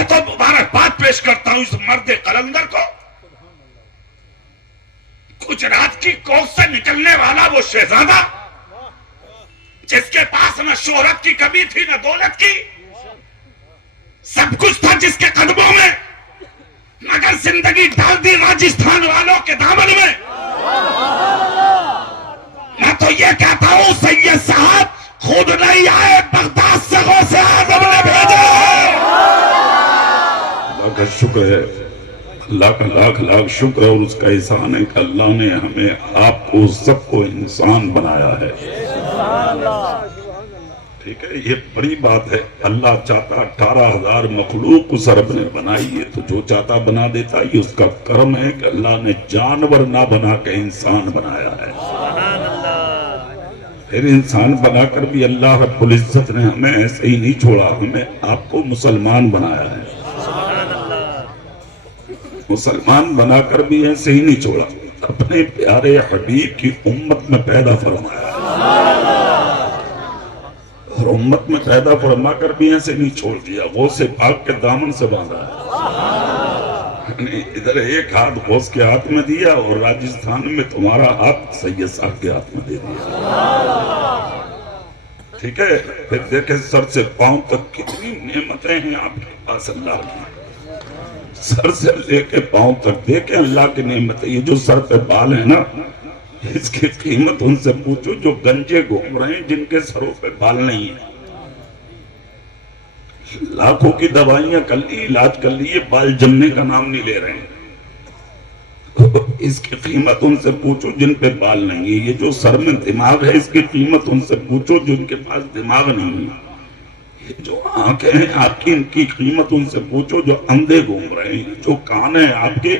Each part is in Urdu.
میں تو مبارکباد پیش کرتا ہوں اس مرد قلندر کو. گجرات کی کوکھ سے نکلنے والا وہ شہزادہ جس کے پاس نہ شہرت کی کمی تھی نہ دولت کی, سب کچھ تھا جس کے قدموں میں, مگر زندگی ڈال دی راجستھان والوں کے دامن میں. میں تو یہ کہتا ہوں سید صاحب خود نہیں آئے, بغداد سے غوث اعظم نے بھیجا. اللہ کا شکر ہے, اللہ کا لاکھ لاکھ شکر ہے, اور اس کا احسان ہے کہ اللہ نے ہمیں آپ کو سب کو انسان بنایا ہے. ٹھیک ہے, یہ بڑی بات ہے. اللہ چاہتا 18,000 مخلوق اس رب نے بنائی ہے, تو جو چاہتا بنا دیتا. یہ اس کا کرم ہے کہ اللہ نے جانور نہ بنا کے انسان بنایا ہے. پھر انسان بنا کر بھی اللہ رب العزت نے ہمیں ایسے ہی نہیں چھوڑا, ہمیں آپ کو مسلمان بنایا ہے. مسلمان بنا کر بھی ایسے ہی نہیں چھوڑا, اپنے پیارے حبیب کی امت میں پیدا فرمایا, اور امت میں پیدا فرما کر بھی ایسے نہیں چھوڑ دیا, غوث پاک کے دامن سے باندھا ہے. ادھر ایک ہاتھ غوث کے ہاتھ میں دیا, اور راجستھان میں تمہارا ہاتھ سید صاحب کے ہاتھ میں دے دیا. ٹھیک ہے, پھر دیکھیں سر سے پاؤں تک کتنی نعمتیں ہیں آپ کے پاس اللہ کی. سر سے لے کے پاؤں تک دیکھیں اللہ کی نعمتیں. یہ جو سر پہ بال ہیں نا, اس کی قیمت ان سے پوچھو جو گنجے گھوم رہے ہیں, جن کے سروں پہ بال نہیں ہیں. لاکھوں کی دوائیاں کر لی, علاج کر لی, یہ بال جمنے کا نام نہیں لے رہے ہیں. اس کی قیمت ان سے پوچھو جن پہ بال نہیں ہے. یہ جو سر میں دماغ ہے, اس کی قیمت ان سے پوچھو جن کے پاس دماغ نہیں ہے. یہ جو آنکھیں ہیں آپ کی, ان کی قیمت ان سے پوچھو جو اندھے گھوم رہے ہیں. جو کان ہیں آپ کے,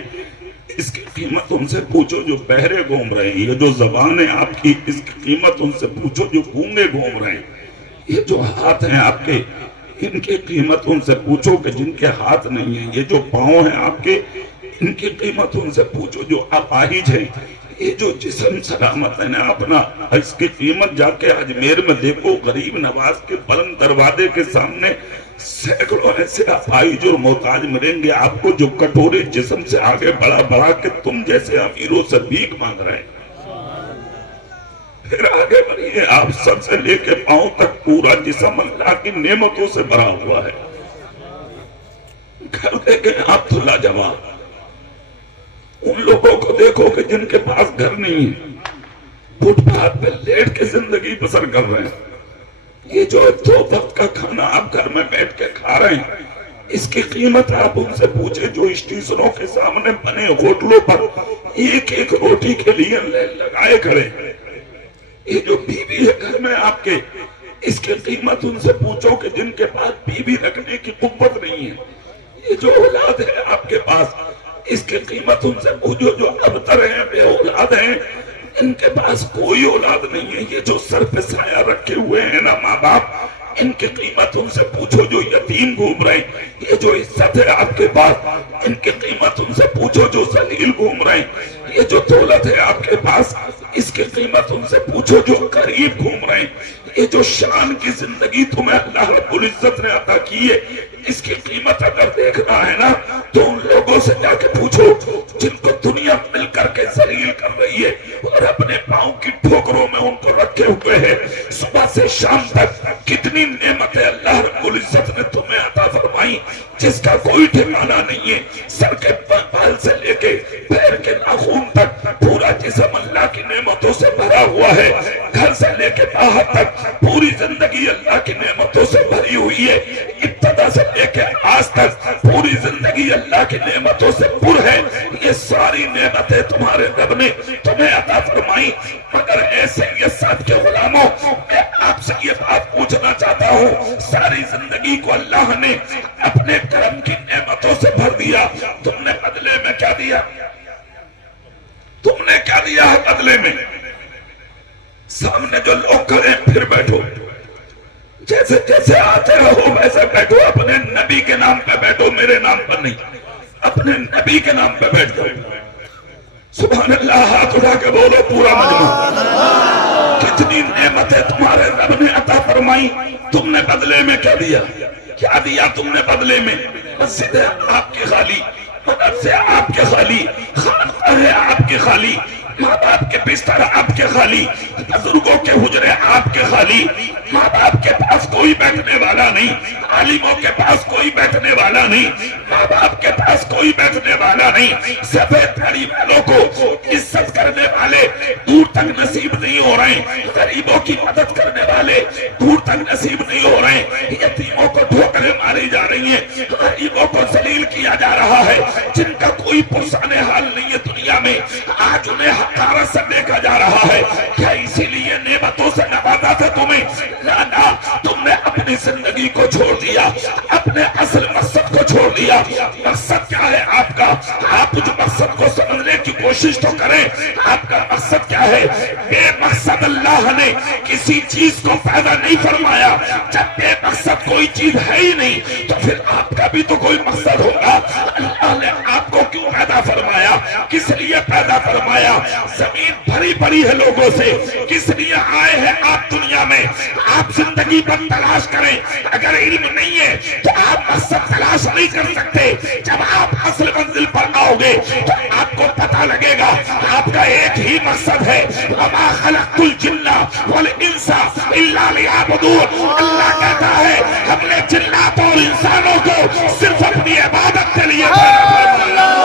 اس کی قیمت ان سے پوچھو جو بہرے گھوم رہے ہیں. یہ جو زبان ہے آپ کی, اس کی قیمت ان سے پوچھو جو گونگے گھوم رہے ہیں. یہ جو ہاتھ ہیں آپ کے, ان کی قیمت ان سے پوچھو کہ جن کے ہاتھ نہیں ہیں. یہ جو پاؤں ہیں آپ کے, ان کی قیمت ان سے پوچھو جو اپاہج ہیں. یہ جو جسم سلامت ہے نا اپنا, اس کی قیمت جا کے اجمیر میں دیکھو, غریب نواز کے بلند دروازے کے سامنے سینکڑوں ایسے اپاہج اور محتاج ملیں گے آپ کو, جو کٹورے جسم سے آگے بڑھا بڑھا کے تم جیسے امیروں سے بھیک مانگ رہے ہیں. پھر آگے بڑھیے, آپ سر سے لے کے پاؤں تک پورا جسم اللہ کی نعمتوں سے بھرا ہوا ہے. گھر دیکھیں آپ تو لاجواب. ان لوگوں کو دیکھو کہ جن کے پاس گھر نہیں ہے, فٹ پاتھ پہ لیٹ کے زندگی بسر کر رہے ہیں. یہ جو 2 وقت کا کھانا آپ گھر میں بیٹھ کے کھا رہے ہیں, اس کی قیمت آپ ان سے پوچھے جو اسٹیشنوں کے سامنے بنے ہوٹلوں پر ایک ایک روٹی کے لیے لگائے کھڑے. یہ جو بیوی ہے گھر میں آپ کے, اس کی قیمت ان سے پوچھو کہ جن کے پاس بیوی رکھنے کی قوت نہیں ہے. یہ جو اولاد ہے آپ کے پاس, اس کی قیمت ان سے پوچھو جو ابتر ہیں, بے اولاد ہیں, ان کے پاس کوئی اولاد نہیں ہے. یہ جو سر پہ سایہ رکھے ہوئے ہیں نا ماں باپ, ان کی قیمت ان سے پوچھو جو یتیم گھوم رہے ہیں. یہ جو عزت ہے آپ کے پاس, ان کی قیمت ان سے پوچھو جو ذلیل گھوم رہے ہیں. یہ جو دولت ہے آپ کے پاس, اس کی قیمت ان سے پوچھو جو غریب گھوم رہے ہیں. یہ جو شان کی زندگی تمہیں اللہ رب العزت نے عطا کی ہے, اس کی قیمت اگر دیکھنا ہے نا تو ان لوگوں سے جا کے پوچھو جن کو دنیا مل کر کے ذلیل کر رہی ہے, اور اپنے پاؤں کی ٹھوکروں میں ان کو رکھے ہوئے ہیں. صبح سے شام تک کتنی نعمتیں اللہ رب العزت نے تمہیں عطا فرمائی, جس کا کوئی ٹھکانہ نہیں ہے. سر کے بال سے لے کے پیر کے ناخن تک پورا جسم اللہ کی نعمتوں سے بھرا ہوا ہے. گھر سے لے کے باہر تک پوری زندگی اللہ کی نعمتوں سے بھری ہوئی ہے. ابتدا سے لے کے آج تک پوری زندگی اللہ کی نعمتوں سے پر ہے. یہ ساری نعمتیں تمہارے رب نے تمہیں عطا فرمائی. مگر ایسے یہ سب کے غلاموں, میں آپ سے یہ بات پوچھنا چاہتا ہوں, ساری زندگی کو اللہ نے اپنے کرم کی نعمتوں سے بھر دیا, تم نے بدلے میں کیا دیا؟ تم نے کیا دیا ہے بدلے میں؟ سامنے جو لوگ کھڑے پھر بیٹھو, جیسے جیسے آتے رہو ویسے بیٹھو. اپنے نبی کے نام پہ بیٹھو, میرے نام پر نہیں. اپنے نبی کے نام پہ بیٹھ جاؤ. سبحان اللہ, ہاتھ اٹھا کے بولو پورا مجمع. کتنی نعمتیں تمہارے رب نے عطا فرمائی, تم نے بدلے میں کیا دیا؟ کیا دیا تم نے بدلے میں؟ مسجد ہے آپ کی خالی، مدرسے آپ کے خالی، خانقاہ ہے آپ کے خالی، ماں باپ کے بستر آپ کے خالی، بزرگوں کے حجرے آپ کے خالی، ماں باپ کے پاس کوئی بیٹھنے والا نہیں، عالموں کے پاس کوئی بیٹھنے والا نہیں، ماں باپ کے پاس کوئی بیٹھنے والا نہیں، سفید داڑھی والوں کو عزت کرنے والے دور تک نصیب نہیں ہو رہے، غریبوں کی مدد کرنے والے دور تک نصیب نہیں ہو رہے، یتیموں کو ٹھوکریں ماری جا رہی ہیں، غریبوں کو ذلیل کیا جا رہا ہے، جن کا کوئی پرسان حال نہیں ہے دنیا میں آج انہیں حقارت سے دیکھا جا رہا ہے۔ کیا اسی لیے نعمتوں سے نوازا تھا تمہیں؟ نہ، تم نے اپنی زندگی کو چھوڑ دیا، اپنے اصل مقصد کو چھوڑ دیا۔ مقصد کیا ہے آپ کا؟ آپ جو مقصد کو سمجھنے کی کوشش تو کریں، آپ کا مقصد کیا ہے؟ بے مقصد اللہ نے کسی چیز کو پیدا نہیں فرمایا۔ جب بے مقصد کوئی چیز ہے ہی نہیں تو پھر آپ کا بھی تو کوئی مقصد ہوگا۔ اللہ نے آپ کو کیوں پیدا فرمایا؟ کس لیے پیدا فرمایا؟ زمین بھری پڑی ہے لوگوں سے، کس لیے آئے ہیں آپ دنیا میں؟ آپ زندگی پر تلاش کریں، اگر علم نہیں ہے تو آپ مقصد تلاش نہیں کر سکتے۔ جب آپ اصل منزل پر آؤ گے تو آپ کو پتہ لگے گا آپ کا ایک ہی مقصد ہے، وَمَا خَلَقْتُ الْجِنَّ وَالْإِنسَ إِلَّا لِيَعْبُدُونِ۔ اللہ کہتا ہے ہم نے جنات اور انسانوں کو صرف اپنی عبادت کے لیے پیدا فرمایا۔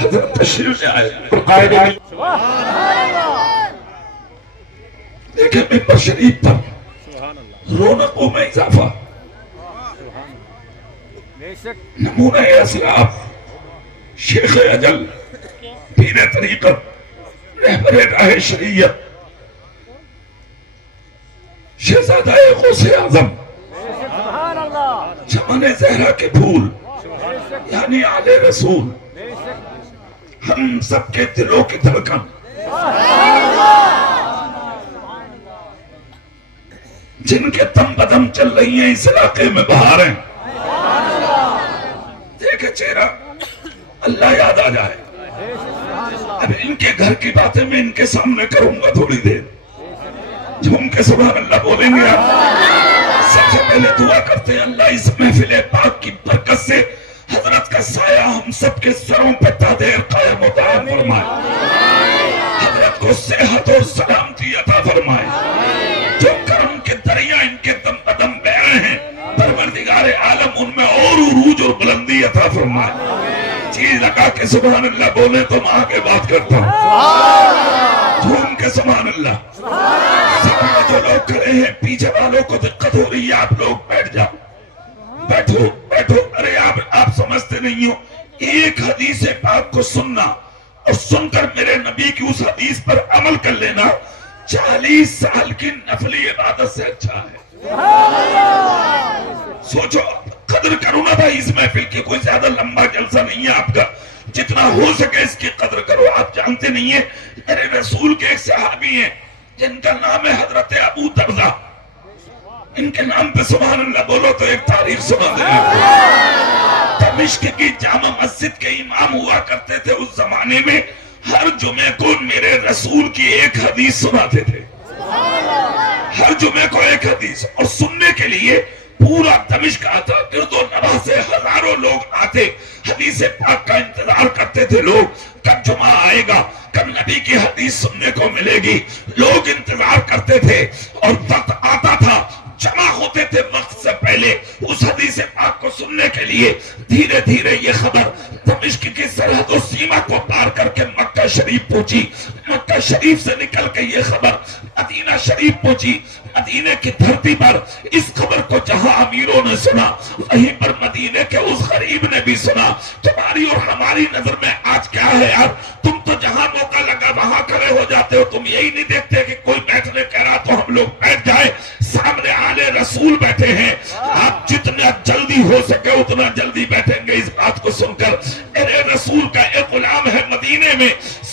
حضرت تشریف لے آئے، دیکھیں ممبر شریف پر رونقوں میں اضافہ، نمونہ اسلاف، شیخ اجل، پیر طریقت، رہبر راہ شریعت، شہزادہ غوث اعظم، چمن زہرا کے پھول یعنی آل رسول، ہم سب کے دلوں کی دھڑکن، جن کے دم بدم چل رہی ہیں اس علاقے میں بہاریں، دیکھے چہرہ اللہ یاد آ جائے۔ اب ان کے گھر کی باتیں میں ان کے سامنے کروں گا تھوڑی دیر، جھوم کے سبحان اللہ بولیں گے آپ۔ سب سے پہلے دعا کرتے ہیں اللہ اس محفل پاک کی برکت سے حضرت کا سایہ ہم سب کے سروں پہ تا دیر قائم و دائم فرمائے، حضرت کو صحت اور سلامتی عطا فرمائے، جو کرم کے دریا ان کے دم بدم بہ رہے ہیں پروردگار عالم ان میں اور عروج اور بلندی عطا فرمائے۔ چیز لگا کے سبحان اللہ بولے تو میں آگے بات کرتا ہوں، جھوم کے سبحان اللہ۔ سامنے جو لوگ کھڑے ہیں پیچھے والوں کو دقت ہو رہی ہے، آپ لوگ بیٹھ جاؤ، بیٹھو بیٹھو۔ ارے آپ سمجھتے نہیں ہو، ایک حدیث پاک کو سننا اور سن کر میرے نبی کی اس حدیث پر عمل کر لینا 40 سال کی نفلی عبادت سے اچھا ہے۔ سوچو قدر کرو نا بھائی، اس محفل کی کوئی زیادہ لمبا جلسہ نہیں ہے آپ کا، جتنا ہو سکے اس کی قدر کرو۔ آپ جانتے نہیں ہیں میرے رسول کے ایک صحابی ہیں جن کا نام ہے حضرت ابو درزہ، ان کے نام پہ سبحان اللہ بولو تو ایک تاریخ سنا دیں۔ دمشق کی جامع مسجد کے امام ہوا کرتے تھے اس زمانے میں، ہر جمعے کو میرے رسول کی ایک حدیث سناتے تھے، ہر جمعے کو ایک حدیث، اور سننے کے لیے پورا دمشق آتا، گرد و نواح سے ہزاروں لوگ آتے، حدیث پاک کا انتظار کرتے تھے لوگ، کب جمعہ آئے گا، کب نبی کی حدیث سننے کو ملے گی، لوگ انتظار کرتے تھے، اور وقت آتا تھا جمع ہوتے تھے وقت سے پہلے اس حدیث پاک کو سننے کے لیے۔ دھیرے دھیرے یہ خبر دمشق کی سرحد و سیما کو پار کر کے مکہ شریف پہنچی، مکہ شریف سے نکل کے یہ خبر مدینہ شریف پہنچی، مدینے کی دھرتی پر اس خبر کو جہاں امیروں نے سنا وہیں پر مدینے کے اس غریب نے بھی سنا۔ تمہاری اور ہماری نظر میں آج کیا ہے یار، تم تو جہاں موقع لگا وہاں کھڑے ہو جاتے ہو، تم یہی نہیں دیکھتے کہ کوئی بیٹھنے کہہ رہا تو ہم لوگ بیٹھ جائیں، سامنے آلے رسول بیٹھے ہیں، آپ جتنا جلدی ہو سکے اتنا جلدی بیٹھیں گے۔ اس بات کو سن کر میرے رسول کا ایک غلام ہے مدینے میں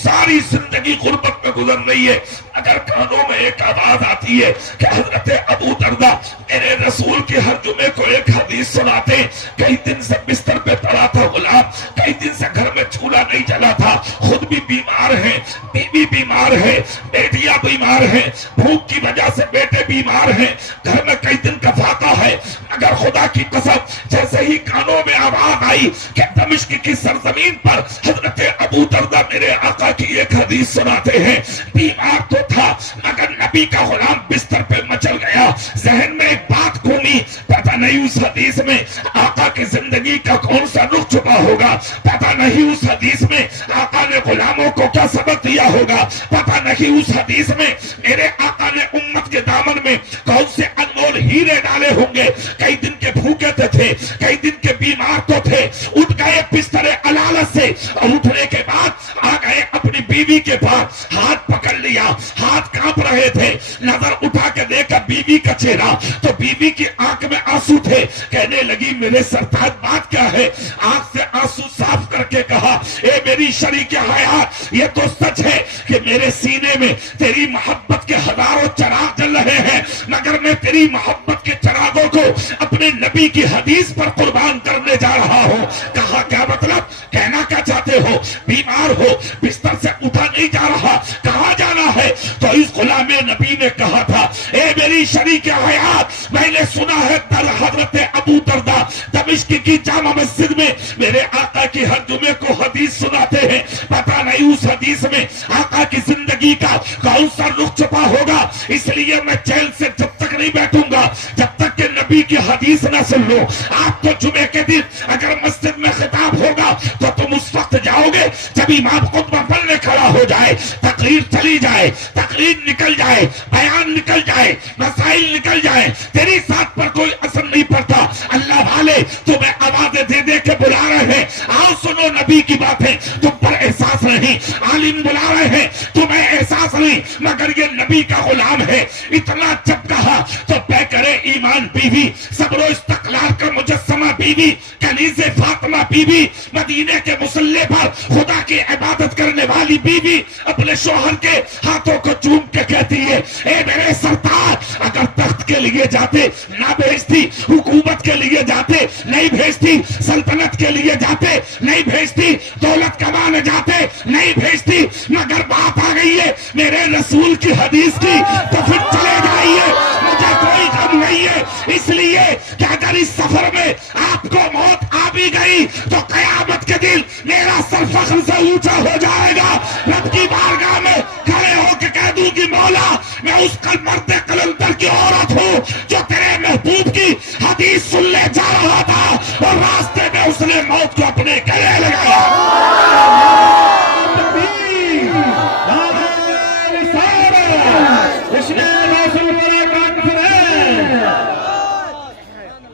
ساری زندگی غربت میں گزر رہی ہے، اگر کانوں میں ایک آواز آتی ہے کہ حضرت ابو دردہ میرے رسول کے ہر جمعے کو ایک حدیث سناتے، کئی دن سے بستر پہ پڑا تھا غلام، کئی دن سے گھر میں چولہا نہیں جلا تھا، خود بھی بیمار ہیں، بیوی بیمار ہے، بیٹیاں بیمار ہیں، بھوک کی وجہ سے بیٹے بیمار ہیں، گھر میں کئی دن کا فاقہ ہے، مگر خدا کی قسم جیسے ہی کانوں میں آواز آئی کہ دمشق کی سرزمین پر حضرت ابو دردہ میرے آقا کی ایک حدیث سناتے ہیں، بیمار تو تھا مگر نبی کا غلام بستر پہ مچل گیا، ذہن میں ایک بات گھومی، پتہ نہیں اس حدیث میں آقا کی زندگی کا کون سا رخ چھپا ہوگا، پتہ نہیں اس حدیث میں آقا نے غلاموں کو کیا سبق دیا ہوگا، پتہ نہیں اس حدیث میں میرے آقا نے امت کے دامن میں کون سے انمول ہیرے ڈالے ہوں گے، کئی دن کے بھوکے تھے، کئی دن کے بیمار تو تھے، اٹھ گئے بستر علالت سے، اور اٹھنے کے بعد آ گئے اپنی بیوی کے پاس، ہاتھ پکڑ لیا، ہاتھ کانپ رہے تھے، نظر اٹھا کے دیکھا بیوی کا چہرہ تو بیوی کی آنکھ میں آنسو تھے، کہنے لگی میرے سرتاج بات کیا ہے، آنکھ سے آنسو صاف کر کے کہا اے میری شریک حیات، یہ تو سچ ہے کہ میرے سینے میں تیری محبت کے ہزاروں چراغ جل رہے ہیں، مگر میں تیری محبت کے چراغوں کو اپنے نبی کی حدیث پر قربان کرنے جا رہا ہوں۔ کہا کیا مطلب، کہنا کیا چاہتے ہو، بیمار ہو، بستر سے اٹھا نہیں جا رہا، کہاں جانا ہے، تو اس غلام نبی نے کہا تھا اے میری شریک حیات، میں نے سنا ہے در حضرت ابو دردہ دمشق کی جامع مسجد میں میرے آقا کی ہر جمعے کو حدیث سناتے ہیں، پتہ نہیں اس حدیث میں آقا کی زندگی کا کون سا رخ چھپا ہوگا، اس لیے میں چین سے جب تک نہیں بیٹھوں گا جب تک کہ نبی کی حدیث نہ سن لو۔ آپ تو جمعے کے دن اگر مسجد میں خطاب ہوگا تو تم اس وقت جاؤ گے جب امام خطبہ پڑھنے کھڑا ہو جائے، تقریر چلی جائے، تقریر نکل جائے، بیان نکل جائے، مسائل نکل جائے، تیری ساتھ پر کوئی اثر نہیں پڑتا، اللہ والے تمہیں آوازیں دے دے کے بلا رہے ہیں، آؤ سنو نبی کی باتیں، تم پر احساس نہیں، عالم بلا رہے ہیں تمہیں احساس نہیں، مگر یہ نبی کا غلام ہے۔ اتنا جب کہا تو بے کرے ایمان بیوی، صبر و استقلال کا مجسمہ بیوی، کنیز فاطمہ بیوی، مدینے کے مصلی پر خدا کی عبادت کرنے والی بیوی اپنے شوہر کے ہاتھوں کو چوم کے کہتی ہے اے میرے سرتاج، اگر تخت کے لیے جاتے نہ بھیجتی، حکومت کے لیے جاتے نہیں بھیجتی، سلطنت کے لیے جاتے نہیں بھیجتی، دولت کمانے جاتے نہیں بھیجتی، مگر بات آ گئی ہے میرے رسول کی حدیث کی تو پھر چلے جائیے، مجھے کوئی غم نہیں ہے، اس لیے کہ اگر اس سفر میں آپ کو موت آ بھی گئی تو قیامت کے دن میرا سر فخر سے اونچا ہو جائے گا، رب کی بارگاہ میں کھڑے ہو کے کہہ دوں گی مولا میں اس مرد قلندر کی عورت ہوں جو تیرے محبوب کی حدیث سننے جا رہا تھا اور راستے میں اس نے موت کو اپنے گلے لگایا۔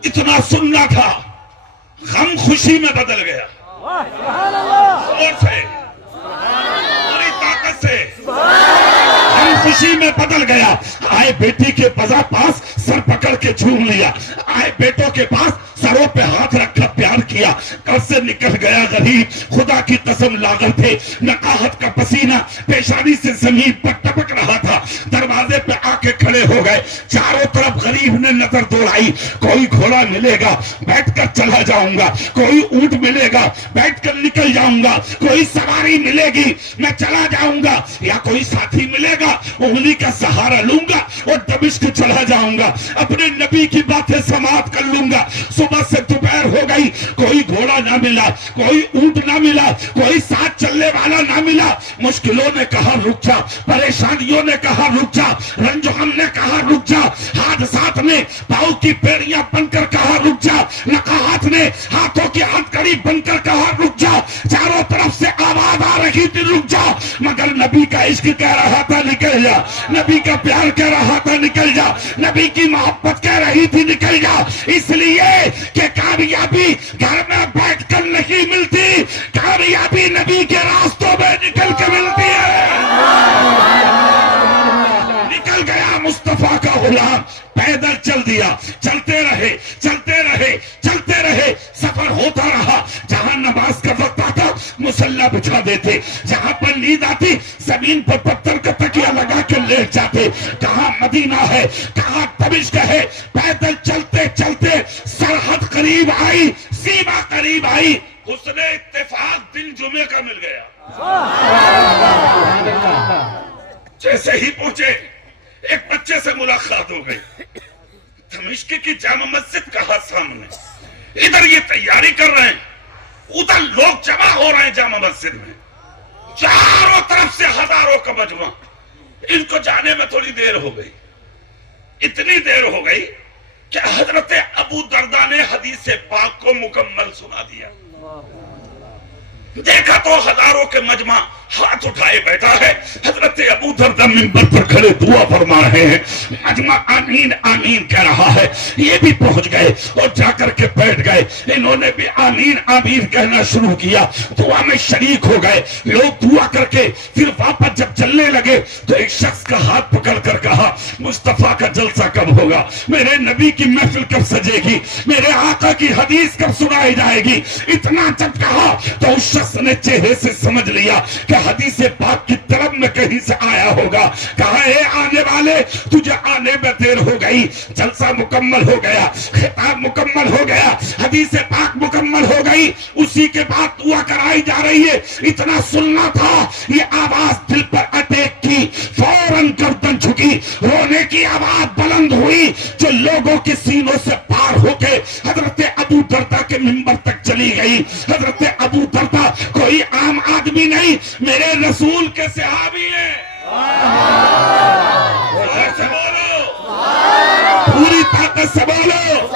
اتنا سننا تھا، غم خوشی میں بدل گیا، اور سے پوری طاقت سے غم خوشی میں بدل گیا۔ آئے بیٹی کے پاس سر پکڑ کے جھوم لیا، آئے بیٹوں کے پاس سروں پہ ہاتھ رکھا پیار کیا، گھر سے نکل گیا غریب، خدا کی قسم لاغر تھے، نقاہت کا پسینہ پیشانی سے زمین پر ٹپک رہا تھا، دروازے پہ آ کے کھڑے ہو گئے، چاروں طرف غریب نے نظر دوڑائی، کوئی گھوڑا ملے گا بیٹھ کر چلا جاؤں گا، کوئی اونٹ ملے گا بیٹھ کر نکل جاؤں گا، کوئی سواری ملے گی میں چلا جاؤں گا، یا کوئی ساتھی ملے گا انگلی کا سہارا لوں گا اور دمشق چلا جاؤں گا، اپنے نبی کی باتیں سماعت کر لوں گا۔ صبح سے دوپہر ہو گئی، کوئی گھوڑا نہ ملا، کوئی اونٹ نہ ملا، کوئی ساتھ چلنے والا نہ ملا، مشکلوں نے کہا رک جا، پریشانیوں نے کہا رک جا، رنج و غم نے کہا رک جا، حادثات نے پاؤں کی پیڑیاں بن کر کہا رک جا، نقاہت نے ہاتھوں کی ہتھکڑی بن کر کہا رک جا، چاروں طرف سے آواز آ رہی تھی رک جا، مگر نبی کا عشق کہہ رہا تھا نکل جا، نبی کا پیار کہہ رہا تھا نکل جا، نبی کی محبت کہہ رہی تھی نکل جا، اس لیے کہ کامیابی گھر میں بیٹھ کر نہیں ملتی، کامیابی نبی کے راستوں میں نکل کے ملتی ہے۔ نکل گیا مصطفیٰ کا غلام، پیدل چل دیا، چلتے رہے چلتے رہے چلتے رہے، سفر ہوتا رہا، جہاں نماز کا وقت آتا مصلی بچھا دیتے، جہاں پر نیند آتی زمین پر پتھر کا تکیہ لگا کے لیٹ جاتے. کہاں مدینہ ہے, کہاں دمشق ہے. پیدل چلتے چلتے سرحد قریب آئی, سیما قریب آئی, حسن اتفاق دن جمعے کا مل گیا. جیسے ہی پہنچے ایک بچے سے ملاقات ہو گئی. دمشق کی جامع مسجد کہاں سامنے, ادھر یہ تیاری کر رہے ہیں, ادھر لوگ جمع ہو رہے ہیں جامع مسجد میں, چاروں طرف سے ہزاروں کا مجمع. ان کو جانے میں تھوڑی دیر ہو گئی, اتنی دیر ہو گئی کہ حضرت ابو درداء نے حدیث پاک کو مکمل سنا دیا. دیکھا تو ہزاروں کے مجمع ہاتھ اٹھائے بیٹھا ہے. حضرت ابو درداء منبر پر کھڑے دعا فرما رہے ہیں, مجمع آمین آمین کہہ رہا ہے. یہ بھی پہنچ گئے اور جا کر کے بیٹھ گئے. انہوں نے بھی آمین آمین کہنا شروع کیا, دعا میں شریک ہو گئے. لوگ دعا کر کے پھر واپس جب چلنے لگے تو ایک شخص کا ہاتھ پکڑ کر کہا, مصطفیٰ کا جلسہ کب ہوگا, میرے نبی کی محفل کب سجے گی, میرے آقا کی حدیث کب سنائی جائے گی. اتنا جب کہا تو اس شخص نے چہرے سے سمجھ لیا کہ حدیث پاک کی طرف میں کہیں سے آیا ہوگا. کہا, اے آنے والے, تجھے آنے میں دیر ہو گئی. جلسہ مکمل ہو گیا, خطاب مکمل ہو گیا, حدیث پاک مکمل ہو گئی. اسی کے بعد دعا کرائی جا رہی ہے. اتنا سننا تھا, یہ آواز دل پر اٹیک کی, فوراً گردن جھکی, رونے کی آواز بلند ہوئی جو لوگوں کے سینوں سے پار ہو کے حضرت ابو درداء کے منبر تک چلی گئی. حضرت ابو درداء کوئی عام آدمی نہیں, میرے رسول کے صحابی ہیں. سے بولو, پوری طاقت سے بولو,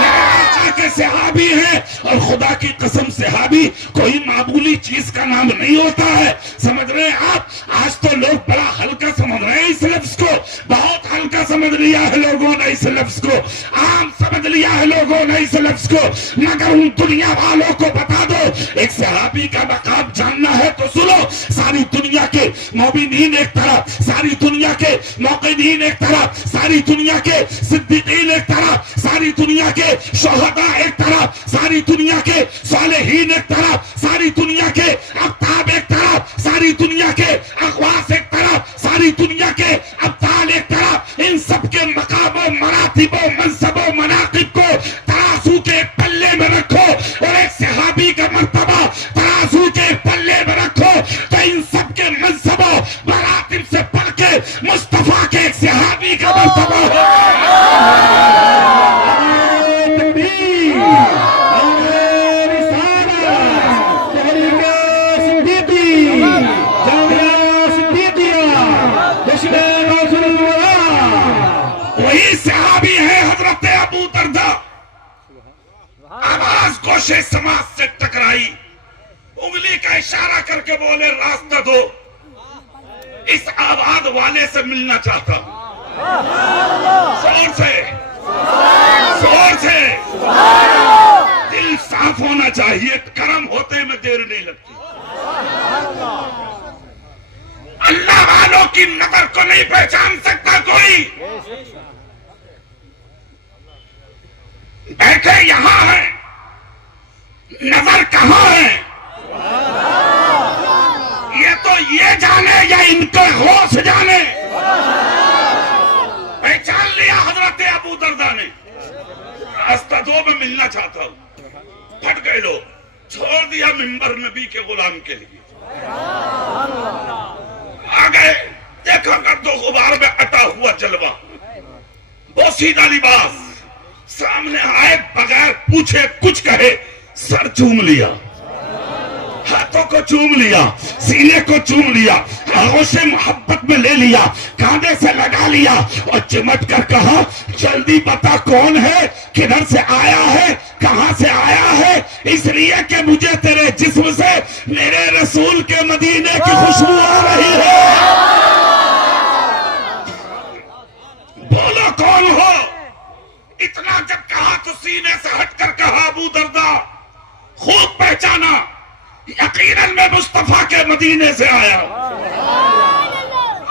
میرے آقا کے صحابی ہیں. اور خدا کی قسم صحابی کوئی معمولی چیز کا نام نہیں ہوتا ہے. سمجھ رہے ہیں آپ, آج تو لوگ بڑا ہلکا سمجھ رہے ہیں اس لفظ کو, بہت ہلکا سمجھ لیا ہے لوگوں نے اس لفظ کو, عام سمجھ لیا ہے لوگوں نے اس لفظ کو. مگر ان دنیا والوں کو بتا دو, ایک صحابی کا مقام جاننا ہے تو سنو. ساری دنیا کے مومنین ایک طرف, ساری دنیا کے موقنین ایک طرف, ساری دنیا کے صدیقین ایک طرف, ساری دنیا کے شہداء ایک طرف, ساری دنیا کے صالحین ایک طرف, ساری دنیا کے اقطاب ایک طرف, ساری دنیا کے اقواس ایک طرف, ساری دنیا کے ابطال ایک طرف. ان سب کے مقام و مراتب و منصب و مناقب کو ترازو کے پلے میں رکھو اور ایک صحابی کا مرتبہ ترازو کے پلے میں رکھو تو ان سب کے منصب و مراتب سے پڑھ کے مصطفیٰ کے ایک صحابی کا مرتبہ ہو. وہی صحابی ہے حضرت ابو درداء. آواز گوشے سماج سے ٹکرائی, انگلی کا اشارہ کر کے بولے, راستہ دو, اس آواز والے سے ملنا چاہتا ہوں. زور سے, زور سے, دل صاف ہونا چاہیے, کرم ہوتے میں دیر نہیں لگتی. اللہ والوں کی نظر کو نہیں پہچان سکتا کوئی. بیٹھے یہاں ہے, نظر کہاں ہے یہ تو یہ جانے یا ان کے ہوش جانے. پہچان لیا حضرت ابو درداء نے, راستہ دو, میں ملنا چاہتا ہوں. پھٹ گئے لوگ, چھوڑ دیا منبر نبی کے غلام کے لیے. آ گئے, دیکھا گرد و غبار میں اٹا ہوا جلوہ, بوسیدہ لباس, سامنے آئے بغیر پوچھے کچھ کہے, سر چوم لیا, ہاتھوں کو چوم لیا, سینے کو چوم لیا, آغوش محبت میں لے لیا, کاندھے سے لگا لیا اور چمٹ کر کہا, جلدی بتا کون ہے, کدھر سے آیا ہے, کہاں سے آیا ہے. اس لیے کہ مجھے تیرے جسم سے میرے رسول کے مدینے کی خوشبو آ رہی ہے. بولو کون ہو. اتنا جب کہا تو سینے سے ہٹ کر کہا, ابو درداء. خوب پہچانا, یقیناً میں مصطفیٰ کے مدینے سے آیا.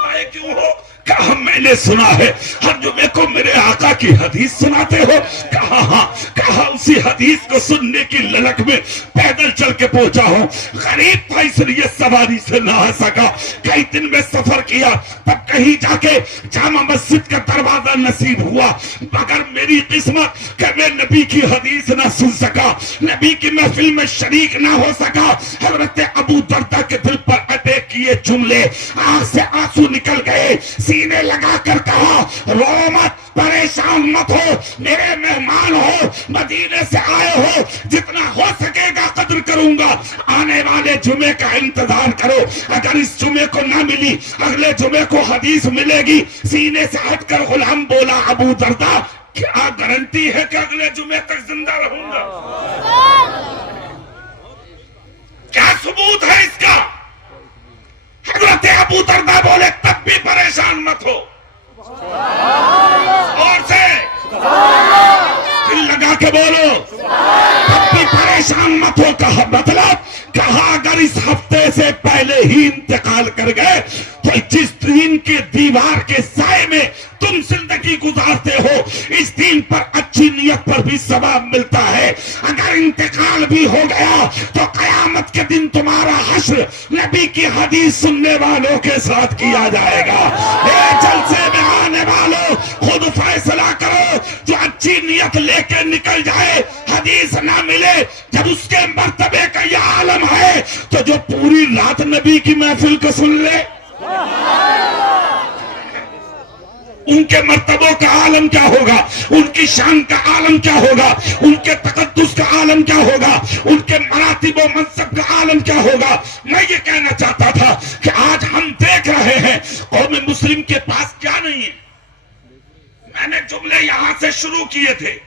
آئے کیوں ہو, کہا میں نے سنا ہے ہر جمعے کو میرے آقا کی حدیث سناتے ہو؟ کہا ہاں۔ کہا اسی حدیث کو سننے کی للک میں پیدل چل کے پہنچا ہوں، غریب تھا اس لیے سواری سے نہ آ سکا، کئی دن میں سفر کیا، تب کہیں جا کے جامع مسجد کا دروازہ نصیب ہوا، مگر میری قسمت کہ میں نبی کی حدیث نہ سن سکا، نبی کی محفل میں شریک نہ ہو سکا۔ حضرت ابو دردہ کے دل پر اٹیک کیے جملے، آنکھ سے آنسو نکل گئے، سینے لگا کر کہا رو مت، پریشان مت ہو، میرے مہمان ہو، مدینے سے آئے ہو، جتنا ہو سکے گا قدر کروں گا، آنے والے جمعے کا انتظار کرو، اگر اس جمعے کو نہ ملی اگلے جمعے کو حدیث ملے گی۔ سینے سے ہٹ کر غلام بولا ابو دردہ کیا گارنٹی ہے کہ اگلے جمعے تک زندہ رہوں گا؟ کیا ثبوت ہے اس کا؟ حضرت ابو دردہ بولے تب بھی پریشان مت ہو، اور سے دل لگا کے بولو تب بھی پریشان مت ہو۔ کہا مطلب؟ کہا اگر اس ہفتے سے پہلے ہی انتقال کر گئے تو جس دین کے دیوار کے سائے میں تم زندگی گزارتے ہو اس دین پر اچھی نیت پر بھی ثواب ملتا ہے، اگر انتقال بھی ہو گیا تو قیامت کے دن تمہارا حشر نبی کی حدیث سننے والوں کے ساتھ کیا جائے گا۔ اے جلسے میں آنے والوں خود فیصلہ کرو، جو اچھی نیت لے کے نکل جائے حدیث نہ ملے، جب اس کے مرتبے کا یہ عالم ہے تو جو پوری رات نبی کی محفل کو سن لے ان کے مرتبوں کا عالم کیا ہوگا، ان کی شان کا عالم کیا ہوگا، ان کے تقدس کا عالم کیا ہوگا، ان کے مراتب و منصب کا عالم کیا ہوگا۔ میں یہ کہنا چاہتا تھا کہ آج ہم دیکھ رہے ہیں قوم مسلم کے پاس کیا نہیں ہے۔ میں نے جملے یہاں سے شروع کیے تھے،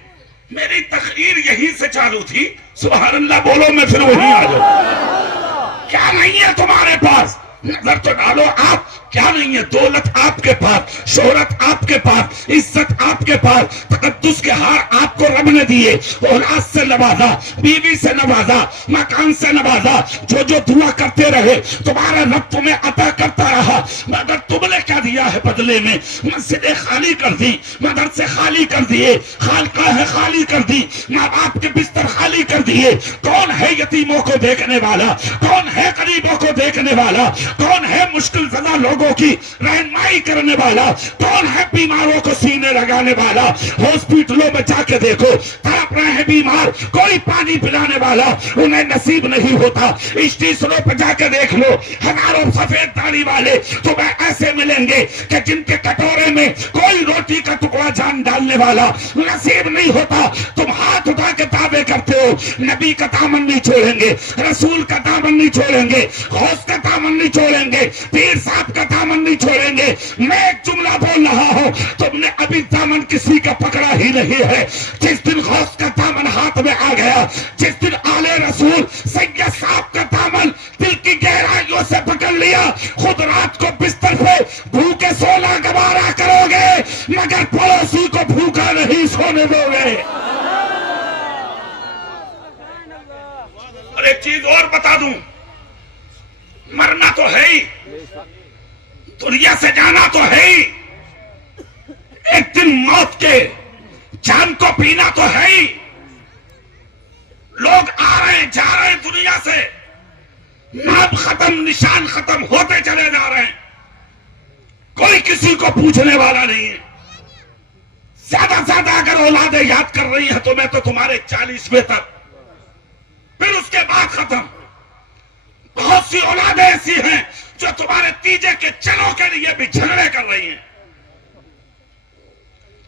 میری تقریر یہیں سے چالو تھی، سبحان اللہ بولو میں پھر وہیں آ جاؤں۔ کیا نہیں ہے تمہارے پاس؟ نظر تو ڈالو آپ، کیا نہیں ہے؟ دولت آپ کے پاس، شہرت آپ کے پاس، عزت آپ کے پاس، تقدس کے ہار آپ کو رب نے دیے، اولاد سے نوازا، بیوی سے نوازا، مکان سے نوازا، جو دعا کرتے رہے تمہارا رب تمہیں عطا کرتا رہا، مگر تم نے کیا دیا ہے بدلے میں؟ مسجدیں خالی کر دی، مدرسے خالی کر دیے، خانقاہیں خالی کر دی، ماں باپ کے بستر خالی کر دیے۔ کون ہے یتیموں کو دیکھنے والا؟ کون ہے غریبوں کو دیکھنے والا؟ کون ہے مشکل زدہ لوگوں کی رہنمائی کرنے والا؟ کون ہے بیماروں کو سینے لگانے والا؟ ہاسپٹلوں میں جا کے دیکھو، تڑپ رہے ہیں بیمار، کوئی پانی پلانے والا انہیں نصیب نہیں ہوتا۔ اسٹیشنوں پہ جا کے دیکھ لو، ہزاروں سفید داڑھی والے تمہیں ایسے ملیں گے کہ جن کے کٹورے میں کوئی روٹی کا ٹکڑا جان ڈالنے والا نصیب نہیں ہوتا۔ تم ہاتھ اٹھا کے دعوے کرتے ہو نبی کا دامن نہیں چھوڑیں گے، رسول کا دامن نہیں چھوڑیں گے، غوث کا دامن نہیں چھوڑیں گے، پیر صاحب کا دامن نہیں چھوڑیں گے۔ میں ایک جملہ بول رہا ہوں، تم نے ابھی دامن کسی کا پکڑا ہی نہیں ہے۔ جس دن غوث کا دامن ہاتھ میں آ گیا، جس دن آل رسول سید صاحب کا دامن دل کی گہرائیوں سے پکڑ لیا، خود رات کو بستر پہ بھوکے سونا گوارا کرو گے مگر پڑوسی کو بھوکا نہیں سونے دو گے۔ اور ایک چیز اور بتا دوں، مرنا تو ہے ہی، دنیا سے جانا تو ہے ہی، ایک دن موت کے جان کو پینا تو ہے ہی۔ لوگ آ رہے ہیں جا رہے ہیں دنیا سے، نام ختم، نشان ختم ہوتے چلے جا رہے ہیں، کوئی کسی کو پوچھنے والا نہیں ہے۔ زیادہ زیادہ اگر اولادیں یاد کر رہی ہیں تو میں تو تمہارے 40ویں تک، پھر اس کے بعد ختم۔ بہت سی اولادیں ایسی ہیں جو تمہارے تیجے کے چنوں کے لیے بھی جھگڑے کر رہی ہیں۔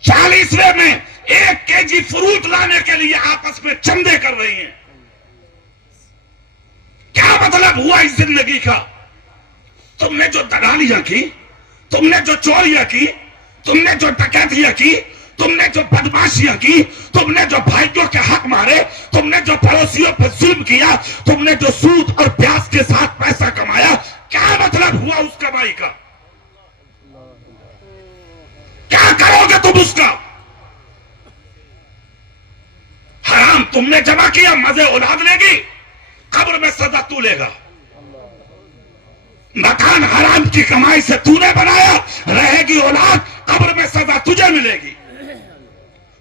40ویں میں 1 kg فروٹ لانے کے لیے آپس میں چندے کر رہی ہیں۔ کیا مطلب ہوا اس زندگی کا؟ تم نے جو دلالیاں کی، تم نے جو چوریاں کی، تم نے جو ڈکیتیاں کی، تم نے جو بدماشیاں کی، تم نے جو بھائیوں کے حق مارے، تم نے جو پڑوسیوں پر ظلم کیا، تم نے جو سود اور پیاز کے ساتھ پیسہ کمایا، کیا مطلب ہوا اس کمائی کا؟ کیا کرو گے تم اس کا؟ حرام تم نے جمع کیا، مزے اولاد لے گی، قبر میں سزا تو لے گا۔ مکان حرام کی کمائی سے تو نے بنایا، رہے گی اولاد، قبر میں سزا تجھے ملے گی۔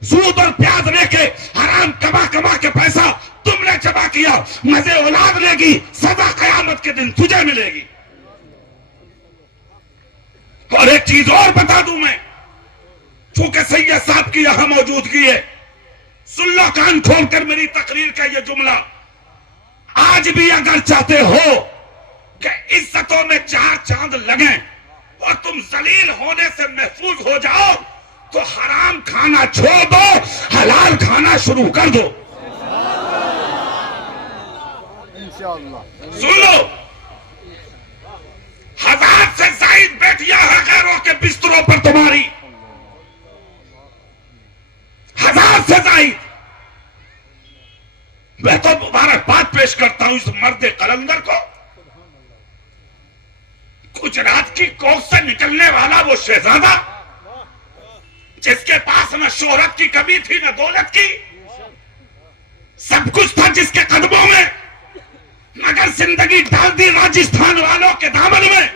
سود اور پیاز لے کے حرام کما کے پیسہ تم نے جمع کیا، مزے اولاد لے گی، سزا قیامت کے دن تجھے ملے گی۔ اور ایک چیز اور بتا دوں میں، چونکہ سید صاحب کی یہاں موجودگی ہے، سن لو کان کھول کر میری تقریر کا یہ جملہ، آج بھی اگر چاہتے ہو کہ عزتوں میں چار چاند لگیں اور تم ذلیل ہونے سے محفوظ ہو جاؤ تو حرام کھانا چھوڑ دو، حلال کھانا شروع کر دو۔ سن لو، 1000 سے زائد بیٹیاں ہیں غیروں کے بستروں پر تمہاری، 1000 سے زائد۔ میں تو مبارکباد پیش کرتا ہوں اس مرد قلندر کو، گجرات کی کوکھ سے نکلنے والا وہ شہزادہ جس کے پاس نہ شہرت کی کمی تھی نہ دولت کی، سب کچھ تھا جس کے قدموں میں، مگر زندگی ڈال دی راجستھان والوں کے دامن میں۔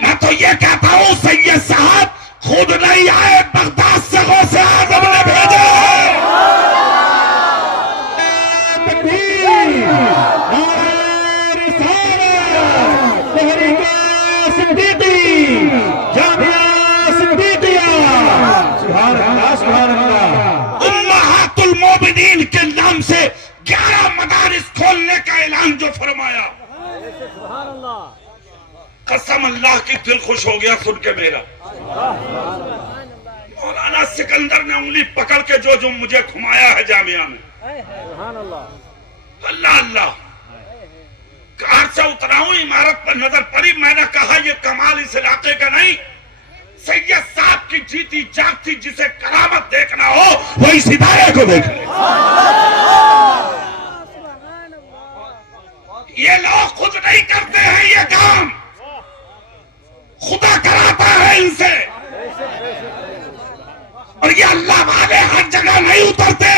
میں تو یہ کہتا ہوں سید صاحب خود نہیں آئے، بغداد سے غوث اعظم نے بھیجا ہے۔ امہات المومنین کے نام سے 11 مدارس کھولنے کا اعلان جو فرمایا، قسم اللہ کی دل خوش ہو گیا سن کے میرا۔ مولانا سکندر نے انگلی پکڑ کے جو مجھے گھمایا ہے جامعہ میں، اللہ اللہ، کار سے اترا ہوں، عمارت پر نظر پڑی، میں نے کہا یہ کمال اس علاقے کا نہیں، سید صاحب کی جیتی جاگتی جسے کرامت دیکھنا ہو وہ اس ادارے کو دیکھ لے۔ یہ لوگ خود نہیں کرتے ہیں یہ کام، خدا کراتا ہے ان سے، اور یہ اللہ والے ہر جگہ نہیں اترتے،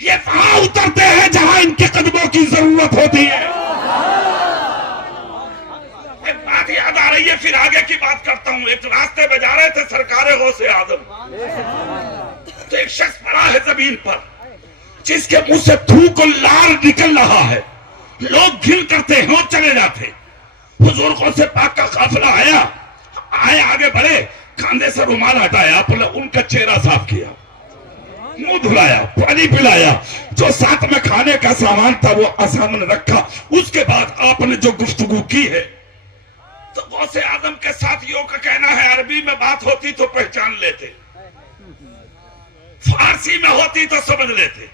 یہ وہاں اترتے ہیں جہاں ان کے قدموں کی ضرورت ہوتی ہے۔ ایک بات یاد آ رہی ہے، پھر آگے کی بات کرتا ہوں۔ ایک راستے میں جا رہے تھے سرکار غوث اعظم، تو ایک شخص پڑا ہے زمین پر جس کے منہ سے تھوک اور لال نکل رہا ہے، لوگ گھل کرتے ہیں اور چلے جاتے۔ حضور غوث پاک کا قافلہ آئے آگے بڑھے، کاندھے سے رومال ہٹایا، ان کا چہرہ صاف کیا، منہ دھلایا، پانی پلایا، جو ساتھ میں کھانے کا سامان تھا وہ سامنے رکھا۔ اس کے بعد آپ نے جو گفتگو کی ہے، تو غوث اعظم کے ساتھیوں کا کہنا ہے عربی میں بات ہوتی تو پہچان لیتے، فارسی میں ہوتی تو سمجھ لیتے،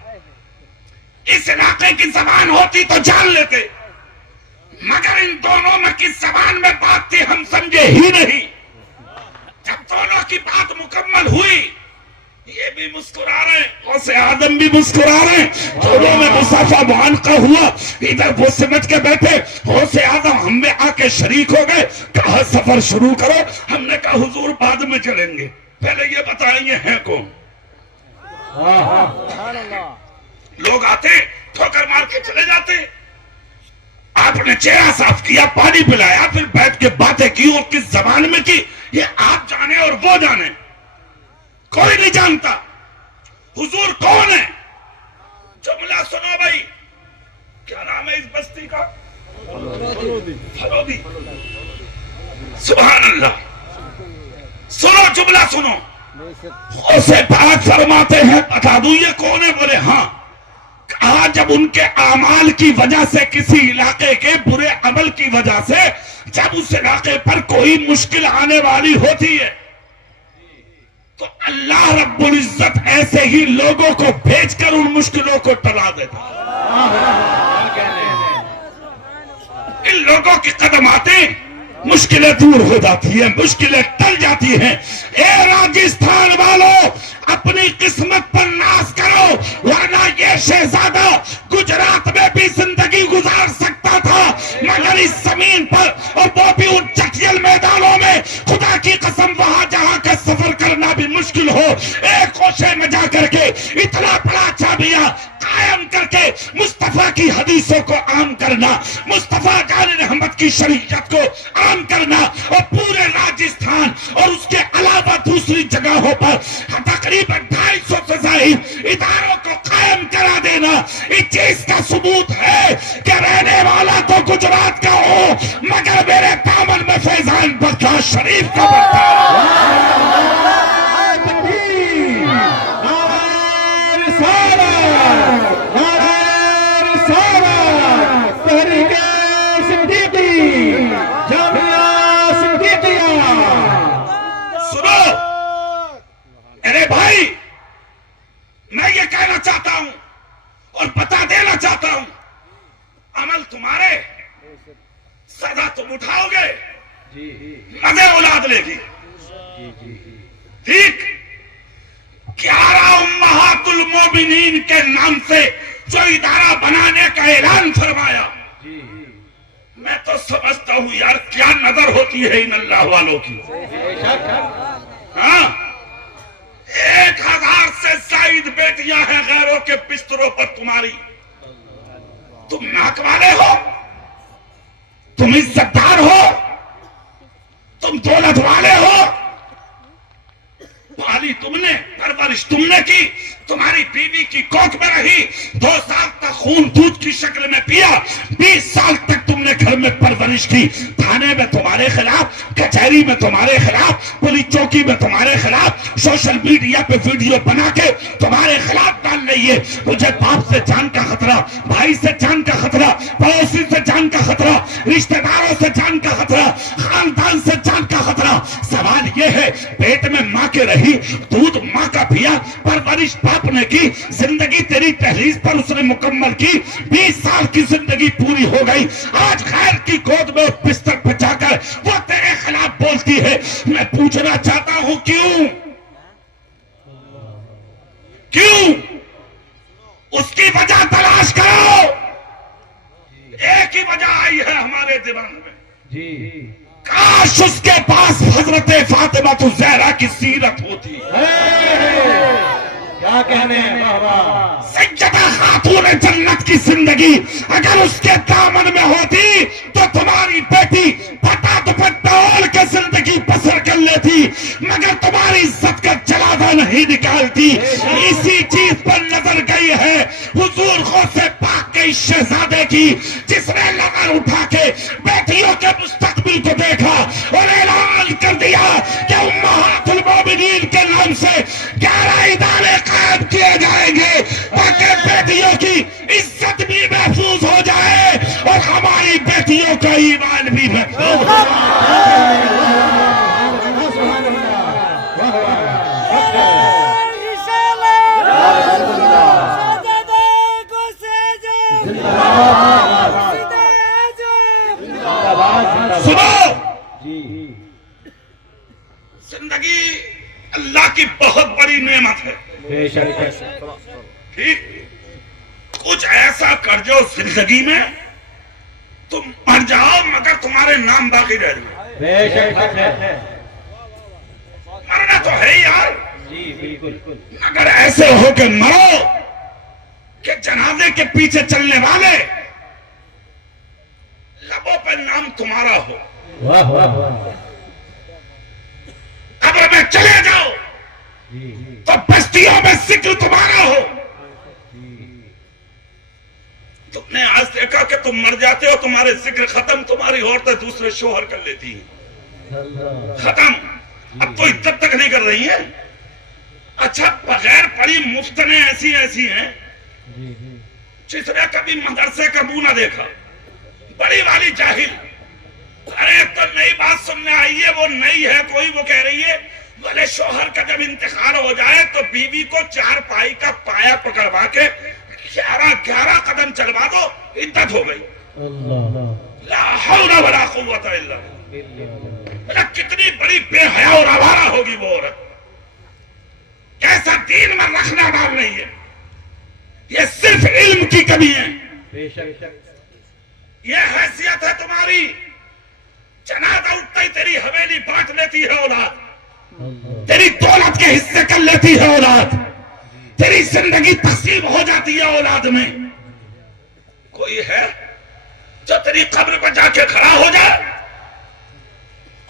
اس علاقے کی زبان ہوتی تو جان لیتے، مگر ان دونوں میں کس زبان میں بات تھی ہم سمجھے ہی نہیں۔ جب دونوں کی بات مکمل ہوئی، یہ بھی مسکرا رہے ہیں، غوث اعظم بھی مسکرا رہے ہیں، دونوں میں مصافحہ معانقہ ہوا۔ ادھر وہ سمجھ کے بیٹھے، غوث اعظم ہم میں آ کے شریک ہو گئے، کہا سفر شروع کرو۔ ہم نے کہا حضور بعد میں چلیں گے، پہلے یہ بتائیں یہ ہیں کون؟ لوگ آتے ٹھوکر مار کے چلے جاتے، آپ نے چہرہ صاف کیا، پانی پلایا، پھر بیٹھ کے باتیں کی، اور کس زبان میں کی یہ آپ جانے اور وہ جانے، کوئی نہیں جانتا حضور کون ہے۔ جملہ سنو بھائی، کیا نام ہے اس بستی کا؟ فرودی۔ سبحان اللہ، سنو جملہ سنو۔ غوث پاک فرماتے ہیں بتا دوں یہ کون ہے؟ بولے ہاں۔ کہا جب ان کے اعمال کی وجہ سے، کسی علاقے کے برے عمل کی وجہ سے جب اس علاقے پر کوئی مشکل آنے والی ہوتی ہے تو اللہ رب العزت ایسے ہی لوگوں کو بھیج کر ان مشکلوں کو ٹلا دیتا ہے۔ ان لوگوں کی قدم آتے مشکلیں دور ہو جاتی ہیں، مشکلیں ٹل جاتی ہیں۔ اے راجستھان والوں، اپنی قسمت پر ناز کرو، ورنہ یہ شہزادہ گجرات میں بھی زندگی گزار سکتا تھا، مگر اس زمین پر، اور وہ بھی ان چٹیل میدانوں میں، خدا کی قسم وہاں جہاں کا سفر کرنا بھی مشکل ہو، ایک کوشے میں جا کر کے اتنا بڑا چابیاں قائم کر کے مصطفیٰ کی حدیثوں کو عام کرنا، مصطفیٰ جان رحمت کی شریعت کو عام کرنا، اور پورے راجستھان اور اس کے علاوہ دوسری جگہوں پر تقریباً 250 سے زائد اداروں کو قائم کرا دینا، اس چیز کا ثبوت ہے کہ رہنے والا تو گجرات کا ہو مگر میرے دامن میں فیضان بخش شریف کا بنتا ہے۔ ارے بھائی، میں یہ کہنا چاہتا ہوں اور بتا دینا چاہتا ہوں، عمل تمہارے، سزا تم اٹھاؤ گے، مزے اولاد لے گی۔ ٹھیک 11 امہات المومنین کے نام سے جو ادارہ بنانے کا اعلان فرمایا، میں تو سمجھتا ہوں یار کیا نظر ہوتی ہے ان اللہ والوں کی۔ ہاں 1000 سے زائد بیٹیاں ہیں غیروں کے بستروں پر تمہاری، تم ناک والے ہو، تم عزت دار ہو، تم دولت والے ہو، پالی تم نے، پرورش تم نے کی، تمہاری بیوی کی کوکھ میں رہی، 2 سال تک خون دودھ کی شکل میں پیا، 20 سال تک تم نے گھر میں پرورش کی، تھانے میں تمہارے خلاف، کچہری میں تمہارے خلاف، پولیس چوکی میں تمہارے خلاف، سوشل میڈیا پہ ویڈیو بنا کے تمہارے خلاف ڈال رہی ہے۔ مجھے باپ سے جان کا خطرہ، بھائی سے جان کا خطرہ، پڑوسی سے جان کا خطرہ، رشتہ داروں سے جان کا خطرہ، خاندان سے جان کا خطرہ۔ سوال یہ ہے پیٹ میں ماں کے رہی، دودھ ماں کا پیا، پرورش باپ نے کی، زندگی تیری تحریر پر اس نے مکمل کی، 20 سال کی زندگی پوری ہو گئی، آج غیر کی گود میں بستر پہ جا کر وہ تیرے خلاف بولتی ہے۔ میں پوچھنا چاہتا ہوں کیوں؟ اس کی وجہ تلاش کرو۔ ایک ہی وجہ آئی ہے ہمارے دماغ میں، کاش اس کے پاس حضرت فاطمہ الزہرا کی سیرت ہوتی، کیا کہنے ہیں بابا، سیدہ خاتون جنت کی زندگی اگر اس کے دامن میں ہوتی تو تمہاری بیٹی پٹا دوپٹہ اوڑھ کے زندگی بسر کر لیتی، مگر تمہاری عزت کا جلادہ نہیں نکالتی۔ اسی چیز پر نظر گئی ہے حضور غوث پاک کے شہزادے کی، جس نے لغر اٹھا کے بیٹیوں کے مستقبل کو دیکھا اور اعلان کر دیا کہ امہات المومنین کے نام سے 11 ادارے قائم کیے جائیں گے تاکہ بیٹیوں کی عزت بھی محفوظ ہو جائے اور ہماری بیٹیوں کا ایمان بھی محفوظ ہو جائے۔ سنو، زندگی اللہ کی بہت بڑی نعمت ہے، ٹھیک؟ کچھ ایسا کر جو زندگی میں تم مر جاؤ مگر تمہارے نام باقی رہ جائے۔ مرنا تو ہے یار، مگر ایسے ہو کہ مرو کہ جنازے کے پیچھے چلنے والے لبوں پہ نام تمہارا ہو، قبر میں چلے جاؤ تو بستیوں میں ذکر تمہارا ہو۔ تم نے آج دیکھا کہ تم مر جاتے ہو، تمہارے ذکر ختم، تمہاری عورتیں دوسرے شوہر کر لیتی ہیں، ختم، اب تو عزت تک نہیں کر رہی ہیں۔ اچھا بغیر پڑھی مفتنے ایسی ہیں جس نے کبھی مدرسے کا منہ نہ دیکھا، بڑی والی جاہل، ارے تو نئی بات سننے آئی ہے، وہ نئی ہے کوئی، وہ کہہ رہی ہے بولے شوہر کا جب انتقال ہو جائے تو بیوی کو 4 پائی کا پایا پکڑوا کے 11 قدم چلوا دو، عدت ہو گئی۔ لا حول ولا قوت الا باللہ۔ کتنی بڑی بے حیا اور آوارہ ہوگی وہ عورت، کیسا دین میں رکھنا ڈال نہیں ہے۔ یہ صرف علم کی کمی ہے، یہ حیثیت ہے تمہاری، جنازہ اٹھتا ہی تیری حویلی بانٹ لیتی ہے اولاد، تیری دولت کے حصے کر لیتی ہے اولاد، تیری زندگی تقسیم ہو جاتی ہے اولاد میں۔ کوئی ہے جو تیری قبر پر جا کے کھڑا ہو جائے؟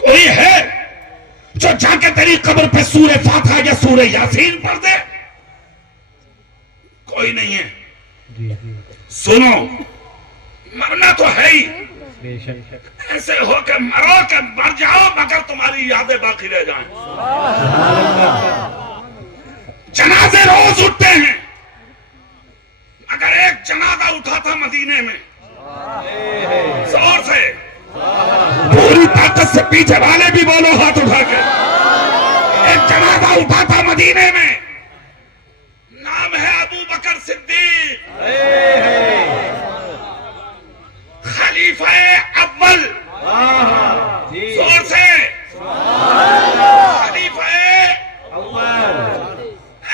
کوئی ہے جو جا کے تیری قبر پہ سورہ فاتحہ یا سورہ یاسین پڑھ دے؟ کوئی نہیں ہے. سنو، مرنا تو ہے ہی، ایسے ہو کہ مرو کہ مر جاؤ مگر تمہاری یادیں باقی رہ جائیں. جنازے روز اٹھتے ہیں، اگر ایک جنازہ اٹھا تھا مدینے میں، زور سے پوری طاقت سے پیچھے والے بھی بولو ہاتھ اٹھا کے، ایک جنازہ اٹھا تھا مدینے میں، نام ہے ابو بکر صدیق، خلیفہ اول. زور سے خلیفہ اول.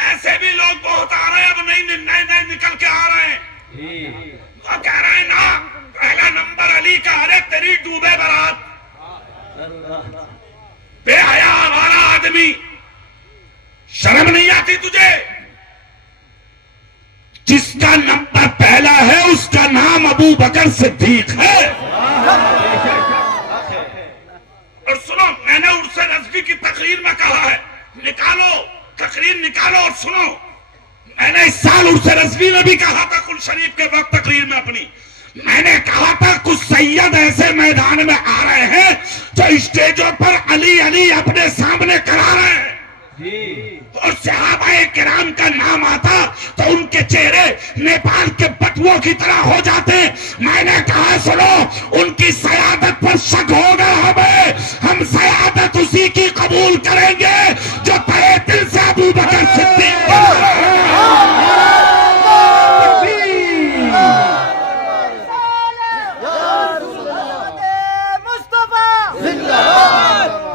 ایسے بھی لوگ بہت آ رہے ہیں، اب نئے نکل کے آ رہے ہیں. وہ کہہ رہے ہیں نا پہلا نمبر علی کا، ارے تیری ڈوبے برات، بے حیا والا آدمی، شرم نہیں آتی تجھے؟ جس کا نمبر پہلا ہے اس کا نام ابو بکر صدیق ہے. اور سنو، میں نے عرس رضوی کی تقریر میں کہا ہے، نکالو تقریر نکالو اور سنو. میں نے اس سال عرس رضوی میں بھی کہا تھا، کل شریف کے وقت تقریر میں اپنی، میں نے کہا تھا کچھ سید ایسے میدان میں آ رہے ہیں جو اسٹیجوں پر علی علی اپنے سامنے کرا رہے ہیں، اور صحابہ کرام کا نام آتا تو ان کے چہرے نیپال کے بٹووں کی طرح ہو جاتے. میں نے کہا سنو، ان کی سیادت پر شک ہوگا ہمیں، ہم سیادت اسی کی قبول کریں گے جو تہے دل سے ابو بکر صدیق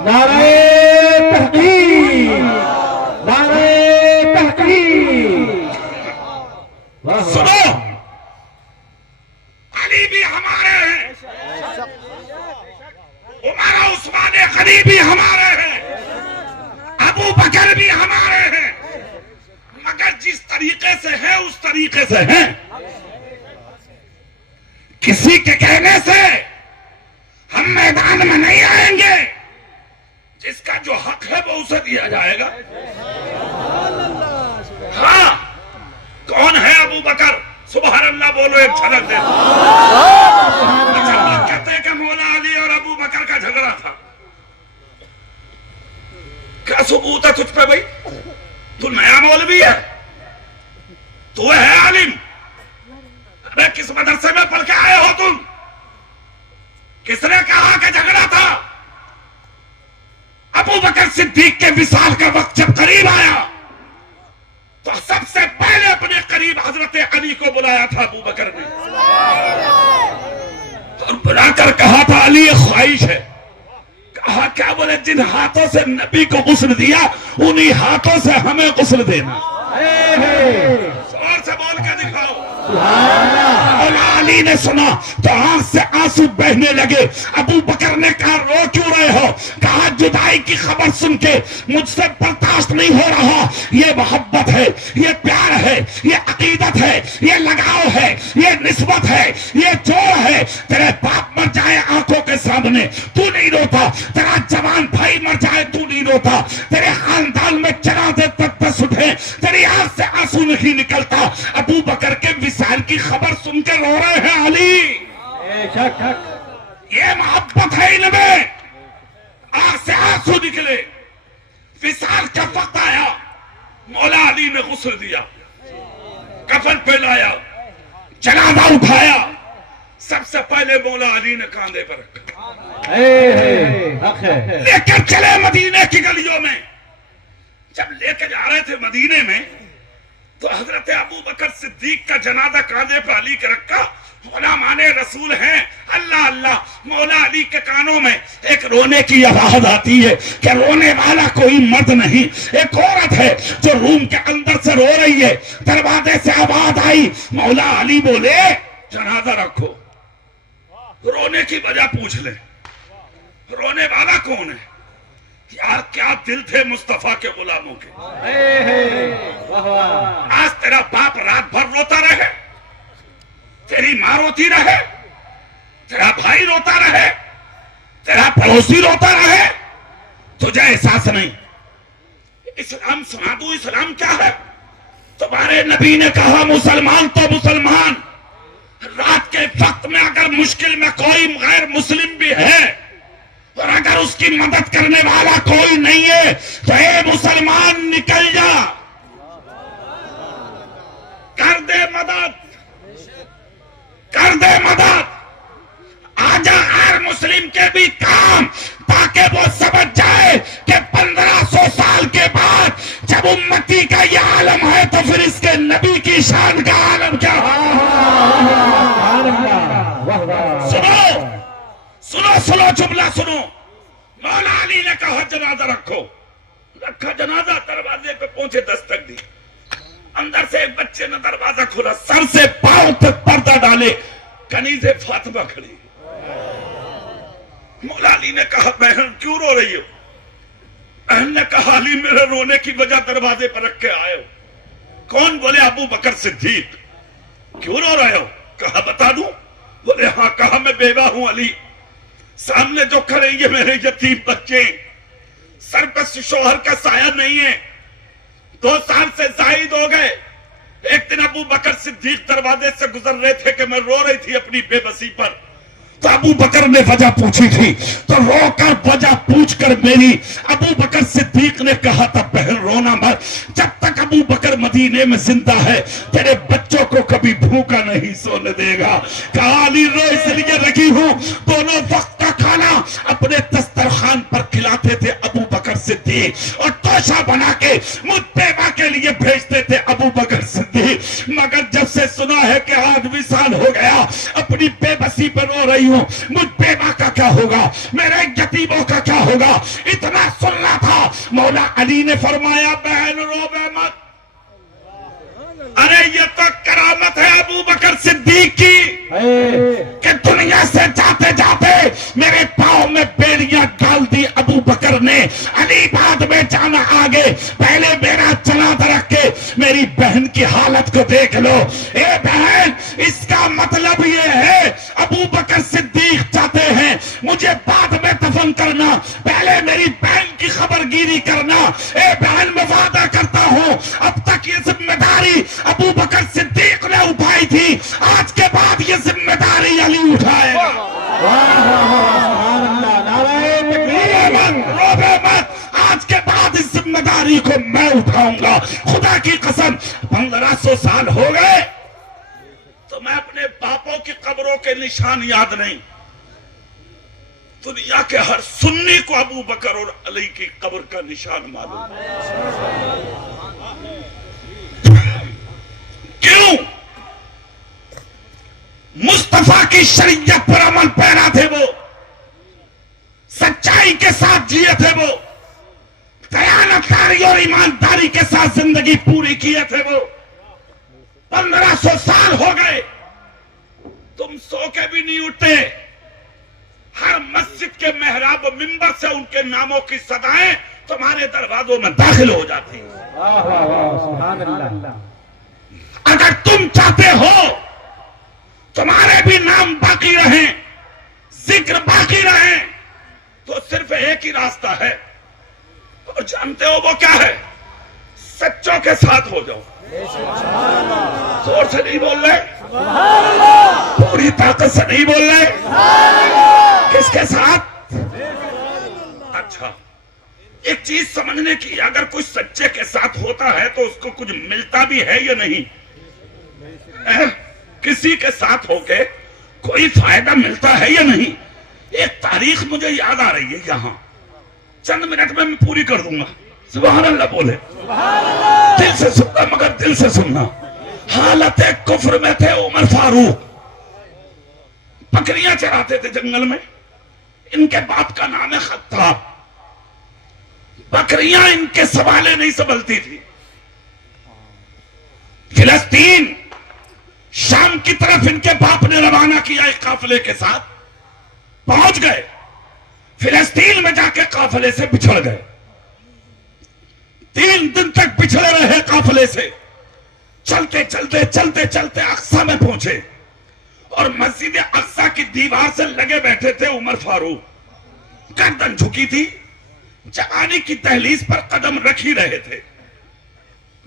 نعرہ تحقیق، نعرہ تحقیق. سنو، علی بھی ہمارے ہیں، عمر عثمان غنی بھی ہمارے ہیں، ابو بکر بھی ہمارے ہیں، مگر جس طریقے سے ہیں اس طریقے سے ہیں. کسی کے کہنے سے ہم میدان میں نہیں آئیں گے، جس کا جو حق ہے وہ اسے دیا جائے گا. ہاں، کون ہے ابو بکر؟ سبحان اللہ بولو، ایک جھلک دے. اچھا، لوگ کہتے ہیں کہ مولا علی اور ابو بکر کا جھگڑا تھا. کیا ثبوت ہے تجھ پہ بھائی؟ تو نیا مولوی ہے، تو ہے عالم، ارے کس مدرسے میں پڑھ کے آئے ہو تم؟ کس نے کہا کہ جھگڑا تھا؟ ابو بکر صدیق کے وصال کا وقت جب قریب آیا تو سب سے پہلے اپنے قریب حضرت علی کو بلایا تھا ابو بکر نے، اور بلا کر کہا تھا علی یہ خواہش ہے. کہا کیا؟ بولے جن ہاتھوں سے نبی کو غسل دیا انہی ہاتھوں سے ہمیں غسل دینا. زور سے بول کے دکھاؤ. مولا علی نے سنا تو آنکھ سے آنسو بہنے لگے. ابو بکر نے کہا رو کیوں رہے ہو؟ کہا جدائی کی خبر سن کے مجھ سے برداشت نہیں ہو رہا. یہ محبت ہے، یہ پیار ہے، یہ عقیدت ہے، یہ لگاؤ ہے، یہ نسبت ہے، یہ جوڑ ہے. تیرے باپ مر جائے آنکھوں کے سامنے تو نہیں روتا، تیرا جوان بھائی مر جائے تو نہیں روتا، تیرے خاندان میں جنازے تقدس اٹھے تیری آنکھ سے آنسو نہیں نکلتا. ابو بکر کے وصال کی خبر سن کے رو رہے ہیں علی. یہ محبت ہے ان میں. آنکھ سے آنسو نکلے. وصال کا وقت آیا، مولا علی نے غسل دیا، کفن پہنایا، جنازہ اٹھایا. سب سے پہلے مولا علی نے کاندھے پر رکھا، لے کر چلے مدینے کی گلیوں میں. جب لے کے جا رہے تھے مدینے میں تو حضرت ابو بکر صدیق کا جنازہ کاندھے پہ علی کے رکھا. علماء رسول ہیں، اللہ اللہ. مولا علی کے کانوں میں ایک رونے کی آواز آتی ہے کہ رونے والا کوئی مرد نہیں، ایک عورت ہے جو روم کے اندر سے رو رہی ہے. دروازے سے آواز آئی، مولا علی بولے جنازہ رکھو. رونے کی وجہ پوچھ لیں، رونے والا کون ہے؟ یار کیا دل تھے مصطفیٰ کے غلاموں کے. آج تیرا باپ رات بھر روتا رہے، تیری ماں روتی رہے, تیرا بھائی روتا رہے, تیرا پڑوسی روتا رہے, تجھے احساس نہیں. اسلام سنا دوں اسلام کیا ہے. تمہارے نبی نے کہا مسلمان تو مسلمان, رات کے وقت میں اگر مشکل میں کوئی غیر مسلم بھی ہے اور اگر اس کی مدد کرنے والا کوئی نہیں ہے تو اے مسلمان نکل جا, کر دے مدد, کر دے مدد, آجا غیر مسلم کے بھی کام, تاکہ وہ سمجھ جائے کہ 1500 سال کے بعد جب امتی کا یہ عالم ہے تو پھر اس کے نبی کی شان کا عالم کیا ہے. سنو سنو جملہ سنو. مولا علی نے کہا جنازہ رکھو, رکھا جنازہ, دروازے پہ پہنچے, دستک دی, اندر سے ایک بچے نے دروازہ کھولا, سر سے پاؤں تک پردہ ڈالے, کنیز فاطمہ کھڑی. مولا علی نے کہا بہن کیوں رو رہی ہو. بہن نے کہا علی میرے رونے کی وجہ دروازے پر رکھ کے آئے ہو. کون؟ بولے ابو بکر صدیق. کیوں رو رہے ہو؟ کہا بتا دوں. بولے ہاں. کہا میں بیوہ ہوں علی, سامنے جو کھڑے یہ میرے یتیم بچے, سر پر شوہر کا سایہ نہیں ہے, 2 سال سے زائد ہو گئے. ایک دن ابو بکر صدیق دروازے سے گزر رہے تھے کہ میں رو رہی تھی اپنی بے بسی پر, تو ابو بکر نے وجہ پوچھی تھی, تو رو کر وجہ پوچھ کر میری ابو بکر صدیق نے کہا تھا بہن رونا مت, جب تک ابو بکر مدینے میں زندہ ہے تیرے بچوں کو کبھی بھوکا نہیں سونے دے گا. کہا علی رو اس لیے لگی ہوں, دونوں وقت کا کھانا اپنے دسترخوان پر کھلاتے تھے ابو بکر صدیق, اور توشہ بنا کے مجھ بیوہ کے لیے بھیجتے تھے ابو بکر صدیق. مگر جب سے سنا ہے کہ آدمی سال ہو گیا اپنی بے بسی پر رو رہی ہوں, مجھ بیوہ کا کیا ہوگا, میرے یتیموں کا کیا ہوگا, اتنا سننا تھا. مولا علی نے فرمایا بہن رو بے مت, ارے یہ تو کرامت ہے ابو بکر صدیق کی کہ دنیا سے جاتے جاتے میرے پاؤں میں بیڑیاں ڈال دی ابو بکر نے. علی بعد میں جانا آگے, پہلے میرا چلا رکھ کے میری بہن کی حالت کو دیکھ لو. اے بہن, اس کا مطلب یہ ہے ابو بکر صدیق چاہتے ہیں مجھے بعد میں دفن کرنا, پہلے میری بہن کی خبر گیری کرنا. اے بہن میں وعدہ کرتا ہوں اب تک یہ ذمہ داری ابو بکر صدیق نے اٹھائی تھی, آج کے بعد یہ ذمہ داری علی اٹھائے گا. روبے مت, آج کے بعد اس ذمہ داری کو میں اٹھاؤں گا. خدا کی قسم 1500 سال ہو گئے تو میں اپنے باپوں کی قبروں کے نشان یاد نہیں, دنیا کے ہر سنی کو ابو بکر اور علی کی قبر کا نشان معلوم. کیوں؟ مصطفیٰ کی شریعت پر عمل پیرا تھے وہ, سچائی کے ساتھ جیے تھے وہ, دیانتداری اور ایمانداری کے ساتھ زندگی پوری کیے تھے وہ. 1500 سال ہو گئے, تم سو کے بھی نہیں اٹھتے. ہر مسجد کے محراب و منبر سے ان کے ناموں کی صدائیں تمہارے دروازوں میں داخل ہو جاتی ہیں. اگر تم چاہتے ہو تمہارے بھی نام باقی رہیں, ذکر باقی رہیں, تو صرف ایک ہی راستہ ہے, اور جانتے ہو وہ کیا ہے؟ سچوں کے ساتھ ہو جاؤ. زور سے نہیں بول رہے, پوری طاقت سے نہیں بول رہے. کس کے ساتھ؟ اچھا, ایک چیز سمجھنے کی, اگر کوئی سچے کے ساتھ ہوتا ہے تو اس کو کچھ ملتا بھی ہے یا نہیں؟ کسی کے ساتھ ہو کے کوئی فائدہ ملتا ہے یا نہیں؟ ایک تاریخ مجھے یاد آ رہی ہے یہاں, چند منٹ میں پوری کر دوں گا. سبحان اللہ بولے, دل سے سننا, مگر دل سے سننا. حالت کفر میں تھے عمر فاروق, بکریاں چراتے تھے جنگل میں. ان کے باپ کا نام ہے خطاب. بکریاں ان کے سوالے نہیں سنبھلتی تھی. فلسطین شام کی طرف ان کے باپ نے روانہ کیا ایک قافلے کے ساتھ. پہنچ گئے فلسطین میں, جا کے قافلے سے بچھڑ گئے. 3 دن تک بچھڑے رہے قافلے سے. چلتے چلتے چلتے چلتے اقصی میں پہنچے. اور مسجد اقصی کی دیوار سے لگے بیٹھے تھے عمر فاروق، گردن جھکی تھی، جوانی کی دہلیز پر قدم رکھ ہی رہے تھے،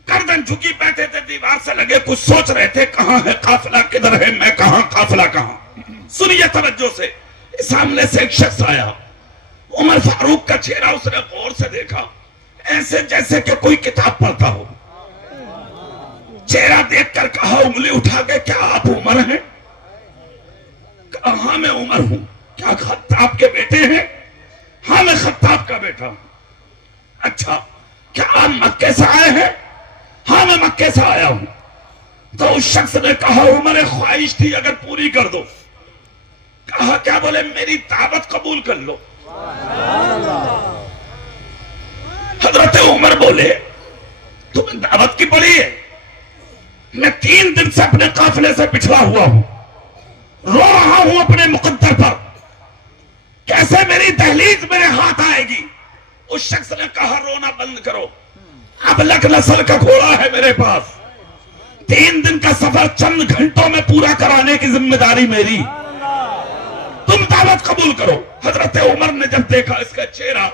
گردن جھکی بیٹھے تھے، دیوار سے لگے کچھ سوچ رہے تھے، کہاں ہے قافلہ، کدھر ہے میں کہاں، قافلہ کہاں۔ سنیے توجہ سے، سامنے سے ایک شخص آیا، عمر فاروق کا چہرہ اس نے غور سے دیکھا، ایسے جیسے کہ کوئی کتاب پڑھتا ہو، چہرہ دیکھ کر کہا انگلی اٹھا کے، کیا آپ عمر ہیں؟ کہا ہاں میں عمر ہوں۔ کیا خطاب کے بیٹے ہیں؟ ہاں میں خطاب کا بیٹا ہوں۔ اچھا، کیا آپ مکے سے آئے ہیں؟ ہاں میں مکے سے آیا ہوں۔ تو اس شخص نے کہا عمر خواہش تھی اگر پوری کر دو۔ کہا کیا؟ بولے میری دعوت قبول کر لو۔ حضرت عمر بولے تمہیں دعوت کی پڑی ہے؟ میں 3 دن سے اپنے قافلے سے پچھڑا ہوا ہوں، رو رہا ہوں اپنے مقدر پر، کیسے میری دہلیز میرے ہاتھ آئے گی؟ اس شخص نے کہا رونا بند کرو، اب لک نسل کا گھوڑا ہے میرے پاس، 3 دن کا سفر چند گھنٹوں میں پورا کرانے کی ذمہ داری میری، تم دعوت قبول کرو۔ حضرت عمر نے جب دیکھا اس کا چہرہ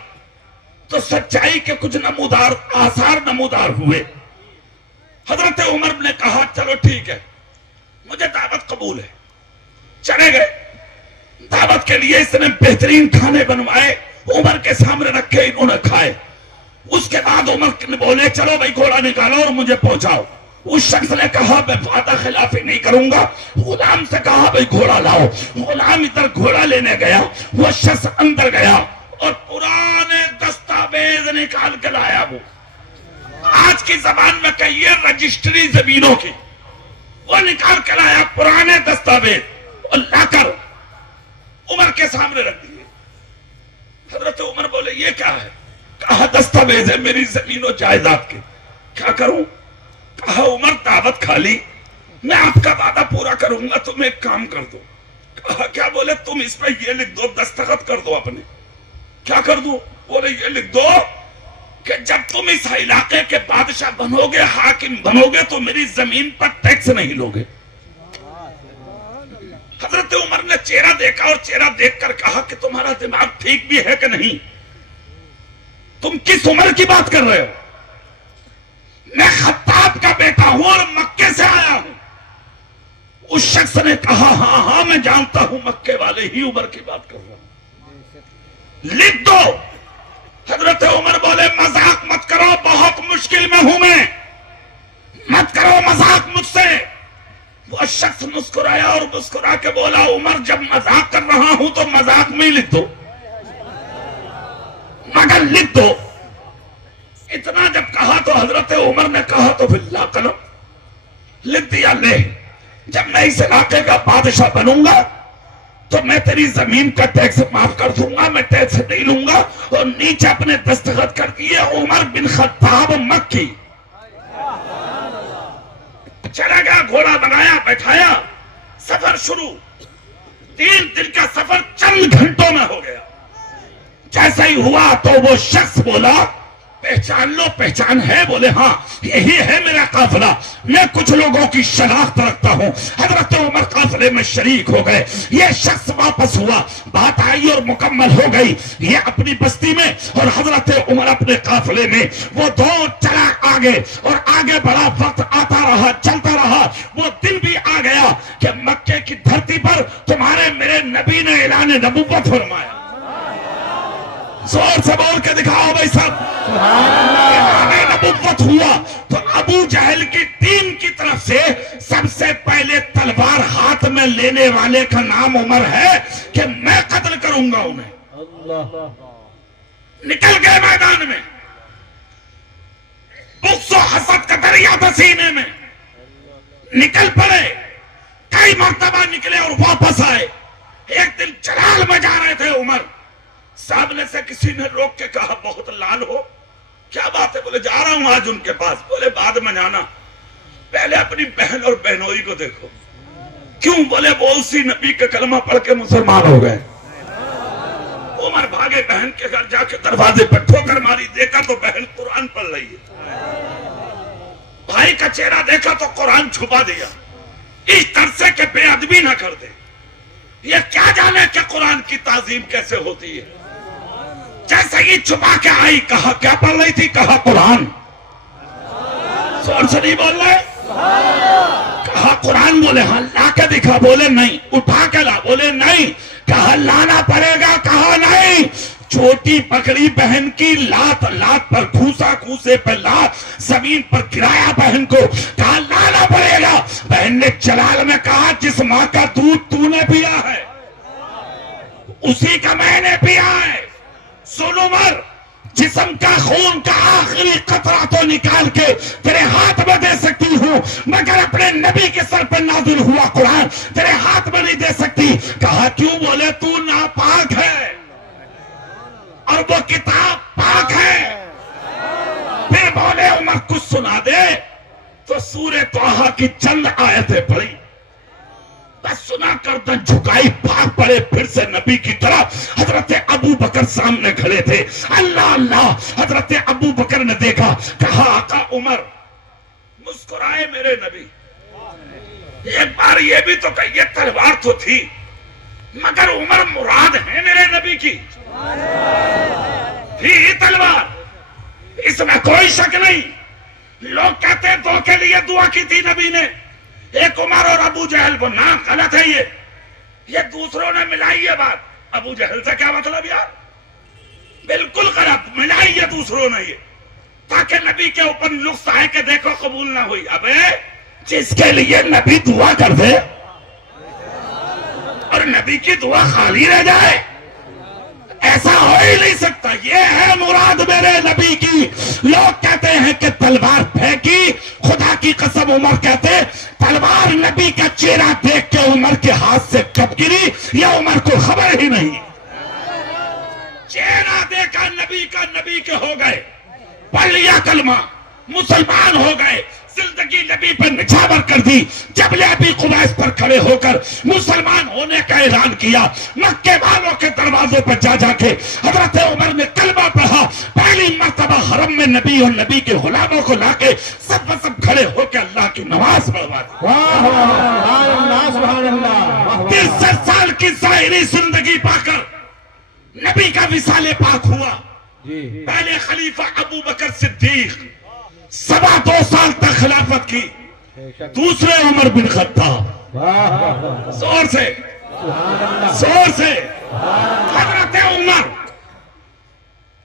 تو سچائی کے کچھ نمودار آثار نمودار ہوئے۔ حضرت عمر نے کہا چلو ٹھیک ہے، مجھے دعوت قبول ہے۔ چلے گئے، دعوت کے لیے اس نے بہترین کھانے بنوائے، عمر کے سامنے رکھے، انہوں نے کھائے۔ اس کے بعد عمر نے بولے چلو بھائی گھوڑا نکالو اور مجھے پہنچاؤ۔ اس شخص نے کہا میں وعدہ خلافی نہیں کروں گا۔ غلام سے کہا بھائی گھوڑا لاؤ۔ غلام ادھر گھوڑا لینے گیا، وہ شخص اندر گیا اور پرانے دستاویز نکال کے لایا۔ وہ آج کی زبان میں کہیے رجسٹری زمینوں کی، وہ نکال کے لایا پرانے دستاویز اور لا کر عمر کے سامنے رکھ دیے۔ حضرت عمر بولے یہ کیا ہے؟ کہا دستاویز ہے میری زمین و جائیداد کے، کیا کروں؟ کہا عمر دعوت کھا لی، میں آپ کا وعدہ پورا کروں گا، تم ایک کام کر دو۔ کہا کیا؟ بولے تم اس پہ یہ لکھ دو، دستخط کر دو اپنے۔ کیا کر دو؟ بولے یہ لکھ دو کہ جب تم اس علاقے کے بادشاہ بنو گے، حاکم بنو گے، تو میری زمین پر ٹیکس نہیں لو گے۔ حضرت عمر نے چہرہ دیکھا اور چہرہ دیکھ کر کہا کہ تمہارا دماغ ٹھیک بھی ہے کہ نہیں؟ تم کس عمر کی بات کر رہے ہو؟ میں خطاب کا بیٹا ہوں اور مکے سے آیا ہوں۔ اس شخص نے کہا ہاں ہاں میں جانتا ہوں، مکے والے ہی عمر کی بات کر رہا ہوں، لکھ دو۔ حضرت عمر بولے مذاق مت کرو، بہت مشکل میں ہوں میں، مت کرو مذاق مجھ سے۔ وہ شخص مسکرایا اور مسکرا کے بولا عمر جب مذاق کر رہا ہوں تو مذاق میں ہی لکھ دو، مگر لکھ دو۔ اتنا جب کہا تو حضرت عمر نے کہا تو پھر لا قلم، لکھ دیا لے، جب میں اس علاقے کا بادشاہ بنوں گا تو میں تیری زمین کا ٹیکس معاف کر دوں گا، میں ٹیکس نہیں لوں گا۔ اور نیچے اپنے دستخط کر دیے عمر بن خطاب مکی۔ چلا گیا، گھوڑا بنایا، بیٹھایا، سفر شروع۔ 3 دن کا سفر چند گھنٹوں میں ہو گیا۔ جیسا ہی ہوا تو وہ شخص بولا پہچان لو، پہچان ہے؟ بولے ہاں یہی ہے میرا قافلہ، میں کچھ لوگوں کی شناخت رکھتا ہوں۔ حضرت عمر قافلے میں شریک ہو گئے، یہ شخص واپس ہوا، بات آئی اور مکمل ہو گئی، یہ اپنی بستی میں اور حضرت عمر اپنے قافلے میں۔ وہ دو چلا آگے اور آگے بڑا وقت آتا رہا، چلتا رہا۔ وہ دن بھی آ گیا کہ مکے کی دھرتی پر تمہارے میرے نبی نے اعلان نبوت فرمایا۔ زور سے بول کے دکھاؤ بھائی صاحب، نبوت ہوا تو ابو جہل کی ٹیم کی طرف سے سب سے پہلے تلوار ہاتھ میں لینے والے کا نام عمر ہے کہ میں قتل کروں گا انہیں۔ نکل گئے میدان میں، بغض و حسد کا دریا پسینے میں نکل پڑے، کئی مرتبہ نکلے اور واپس آئے۔ ایک دن چلال میں جا رہے تھے عمر، سامنے سے کسی نے روک کے کہا بہت لال ہو، کیا بات ہے؟ بولے جا رہا ہوں آج ان کے پاس۔ بولے بعد میں جانا، پہلے اپنی بہن اور بہنوئی کو دیکھو۔ کیوں؟ بولے وہ اسی نبی کا کلمہ پڑھ کے مسلمان ہو گئے۔ عمر بھاگے، بہن کے گھر جا کے دروازے پر ٹھوکر ماری، دیکھا تو بہن قرآن پڑھ رہی ہے۔ بھائی کا چہرہ دیکھا تو قرآن چھپا دیا۔ اس طرح کے بے ادبی نہ کر دے. یہ کیا جانے کہ قرآن کی تعظیم کیسے ہوتی ہے. جیسے ہی چھپا کے آئی, کہا کیا پڑھ رہی تھی, کہا قرآن. زور سے نہیں بول رہے, کہا قرآن. بولے ہاں لا کے دکھا, بولے نہیں. اٹھا کے لا, بولے نہیں. کہا لانا پڑے گا, کہا نہیں. چھوٹی پکڑی بہن کی, لات لات پر کھوسا, کھوسے پر لات, زمین پر گرایا بہن کو, کہا لانا پڑے گا. بہن نے جلال میں کہا جس ماں کا دودھ تو نے پیا ہے اسی کا میں نے پیا ہے. سن عمر, جسم کا خون کا آخری قطرہ تو نکال کے تیرے ہاتھ میں دے سکتی ہوں, مگر اپنے نبی کے سر پر نازل ہوا قرآن تیرے ہاتھ میں نہیں دے سکتی. کہا کیوں؟ بولے تو ناپاک ہے اور وہ کتاب پاک ہے. پھر بولے عمر کچھ سنا دے, تو سورہ طٰہٰ کی چند آیتیں پڑھی, بس سنا کر دن جھکائی, بھاگ پڑے پھر سے نبی کی طرف. حضرت ابو بکر سامنے کھڑے تھے. اللہ اللہ, حضرت ابو بکر نے دیکھا, کہا آقا عمر. مسکرائے میرے نبی. ایک بار یہ بھی تو کہ یہ تلوار تو تھی, مگر عمر مراد ہے میرے نبی کی تھی تلوار, اس میں کوئی شک نہیں. لوگ کہتے ہیں دو کے لیے دعا کی تھی نبی نے, ایک عمر اور ابو جہل. وہ نہ غلط ہے, یہ دوسروں نے ملائی یہ بات. ابو جہل سے کیا مطلب یار, بالکل غلط ملائی یہ دوسروں نے, یہ تاکہ نبی کے اوپر نقص آئے کہ دیکھو قبول نہ ہوئی. ابے جس کے لیے نبی دعا کر دے اور نبی کی دعا خالی رہ جائے, ایسا ہو ہی نہیں سکتا. یہ ہے مراد میرے نبی کی. لوگ کہتے ہیں کہ تلوار پھینکی, خدا کی قسم عمر کہتے تلوار نبی کا چہرہ دیکھ کے عمر کے ہاتھ سے کب گری یہ عمر کو خبر ہی نہیں. چہرہ دیکھا نبی کا, نبی کے ہو گئے, پڑھ لیا کلمہ, مسلمان ہو گئے, زندگی نبی پر نچھاور کر دی. جب ابی قبیس پر کھڑے ہو کر مسلمان ہونے کا اعلان کیا, مکے والوں کے دروازوں پر جا جا کے حضرت عمر نے کلمہ پڑھا. پہلی مرتبہ حرم میں نبی اور نبی کے غلاموں کو لا کے سب کھڑے ہو کے اللہ کی نماز پڑھوا دی. 63 سال کی ظاہری زندگی پا کر نبی کا وصال پاک ہوا. پہلے خلیفہ ابو بکر صدیق 2.25 سال تک خلافت کی, دوسرے عمر بن خطاب. زور سے زور سے. حضرت عمر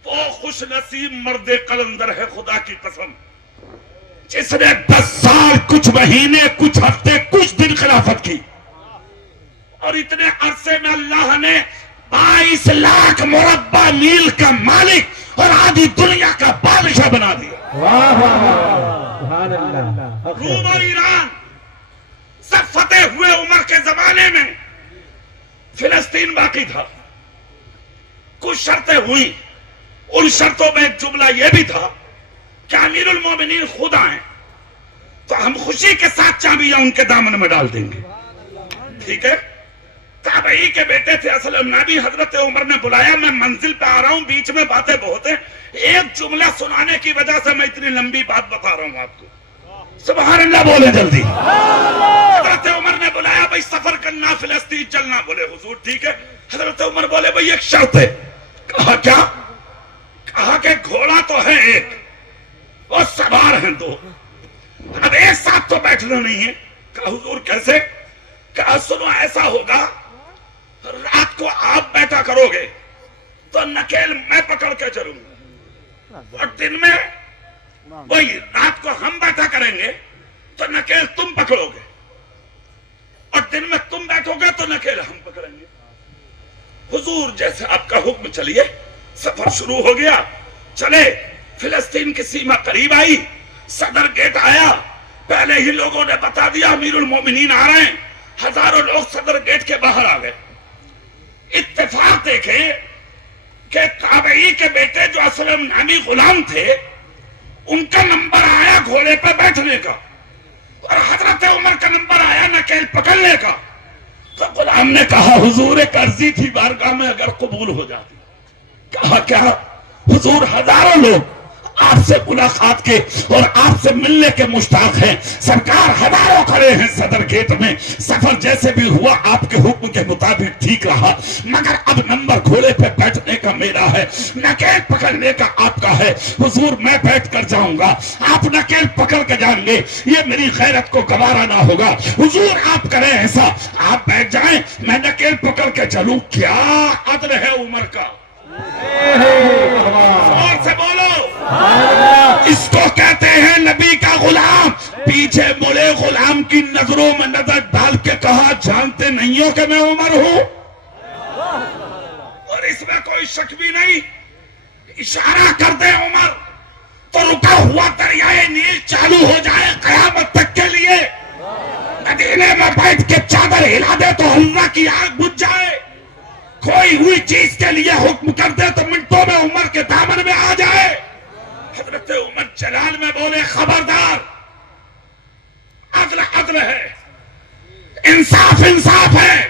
وہ خوش نصیب مرد قلندر ہے خدا کی قسم, جس نے 10 سال کچھ مہینے کچھ ہفتے کچھ دن خلافت کی, اور اتنے عرصے میں اللہ نے 22 لاکھ مربع میل کا مالک اور آدھی دنیا کا بادشاہ بنا دیا. روم اور ایران سب فتح ہوئے. عمر کے زمانے میں فلسطین باقی تھا. کچھ شرطیں ہوئی, ان شرطوں میں ایک جملہ یہ بھی تھا کہ امیر المومنین خود آئیں تو ہم خوشی کے ساتھ چابیاں ان کے دامن میں ڈال دیں گے. ٹھیک ہے. تابعی کے بیٹے تھے اسلم نبی, حضرت عمر نے بلایا, میں منزل پہ آ رہا ہوں, بیچ میں باتیں بہت ہیں, ایک جملہ سنانے کی وجہ سے میں اتنی لمبی بات بتا رہا ہوں آپ کو. سبحان اللہ بولے جلدی. حضرت عمر نے بلایا, بھائی سفر کرنا, فلسطین چلنا. بولے حضور ٹھیک ہے. حضرت عمر بولے بھائی ایک شرط ہے. کہا کیا؟ کہا کہ گھوڑا تو ہے ایک اور سوار ہیں 2, اب ایک ساتھ تو بیٹھنا نہیں ہے. کہا حضور کیسے؟ کہا سنو ایسا ہوگا, رات کو آپ بیٹھا کرو گے تو نکیل میں پکڑ کے چلوں گا, اور دن میں وہی رات کو ہم بیٹھا کریں گے تو نکیل تم پکڑو گے, اور دن میں تم بیٹھو گے تو نکیل ہم پکڑیں گے. حضور جیسے آپ کا حکم. چلیے سفر شروع ہو گیا. چلے, فلسطین کی سیما قریب آئی, صدر گیٹ آیا. پہلے ہی لوگوں نے بتا دیا امیر المومنین آ رہے ہیں. ہزاروں لوگ صدر گیٹ کے باہر آ گئے. اتفاق دیکھے کہ تابعی کے بیٹے جو اسلم نامی غلام تھے, ان کا نمبر آیا گھوڑے پہ بیٹھنے کا, اور حضرت عمر کا نمبر آیا نکیل پکڑنے کا. تو غلام نے کہا حضور ایک عرضی تھی بارگاہ میں, اگر قبول ہو جاتی. کہا کیا؟ حضور ہزاروں لوگ آپ سے ملاقات کے اور آپ سے ملنے کے مشتاق ہیں. سرکار ہزاروں کھڑے ہیں صدر گیٹ میں. سفر جیسے بھی ہوا آپ کے حکم کے مطابق ٹھیک رہا, مگر اب نمبر گھوڑے پہ بیٹھنے کا میرا ہے, نکیل پکڑنے کا آپ کا ہے. حضور میں بیٹھ کر جاؤں گا, آپ نکیل پکڑ کے جائیں گے, یہ میری غیرت کو گوارا نہ ہوگا. حضور آپ کریں ایسا, آپ بیٹھ جائیں, میں نکیل پکڑ کے چلوں. کیا عدل ہے عمر کا, اور سے بولو. اس کو کہتے ہیں نبی کا غلام. پیچھے مڑے غلام کی نظروں میں نظر ڈال کے کہا, جانتے نہیں ہو کہ میں عمر ہوں؟ اور اس میں کوئی شک بھی نہیں. اشارہ کر دے عمر تو رکا ہوا دریائے نیل چالو ہو جائے قیامت تک کے لیے. مدینے میں بیٹھ کے چادر ہلا دے تو اللہ کی آگ بجھ جائے. کوئی ہوئی چیز کے لیے حکم کر دے تو منٹوں میں عمر کے دامن میں آ جائے. حضرت عمر جلال میں بولے, خبردار, عدل عدل ہے, انصاف انصاف ہے.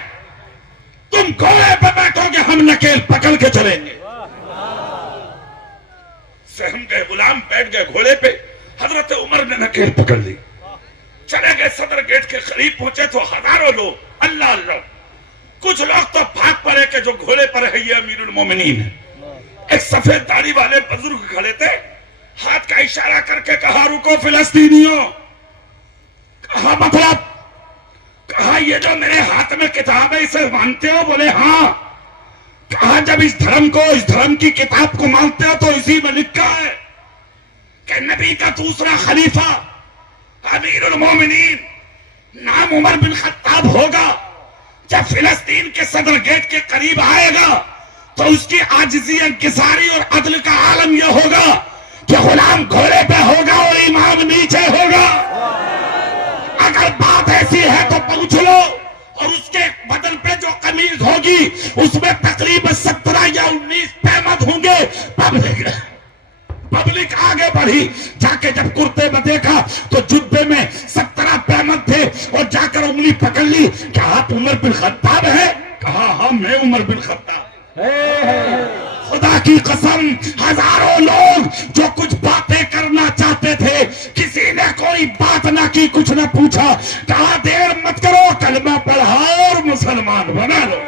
تم گھوڑے پہ بیٹھو گے, ہم نکیل پکڑ کے چلیں گے. سہم گئے, غلام بیٹھ گئے گھوڑے پہ. حضرت عمر نے نکیل پکڑ لی, چلے گئے. صدر گیٹ کے قریب پہنچے تو ہزاروں لوگ, اللہ اللہ. کچھ لوگ تو بھاگ پڑے کہ جو گھوڑے پر ہے یہ امیر المومنین ہے. ایک سفید داڑھی والے بزرگ کھڑے تھے, ہاتھ کا اشارہ کر کے کہا, رکو فلسطینیوں. کہا مطلب؟ کہا یہ جو میرے ہاتھ میں کتاب ہے اسے مانتے ہو؟ بولے ہاں. کہا جب اس دھرم کو, اس دھرم کی کتاب کو مانتے ہو تو اسی میں لکھا ہے کہ نبی کا دوسرا خلیفہ امیر المومنین نام عمر بن خطاب ہوگا. جب فلسطین کے صدر گیٹ کے قریب آئے گا تو اس کی عاجزی, انکساری اور عدل کا عالم یہ ہوگا کہ غلام گھوڑے پہ ہوگا اور امام نیچے ہوگا. اگر بات ایسی ہے تو پوچھ لو. اور اس کے بدن پہ جو قمیض ہوگی اس میں تقریباً 17 یا 19 پیمد ہوں گے. پبلک آگے بڑھی, جا کے جب کرتے میں دیکھا تو جبے میں 17 پیمد تھے, اور جا کر انگلی پکڑ لی. کیا آپ عمر بن خطاب ہیں؟ کہا ہاں میں عمر بن خطاب. خدا کی قسم, ہزاروں لوگ جو کچھ باتیں کرنا چاہتے تھے, کسی نے کوئی بات نہ کی, کچھ نہ پوچھا. کہا دیر مت کرو, کلمہ پڑھا اور مسلمان بنا لو.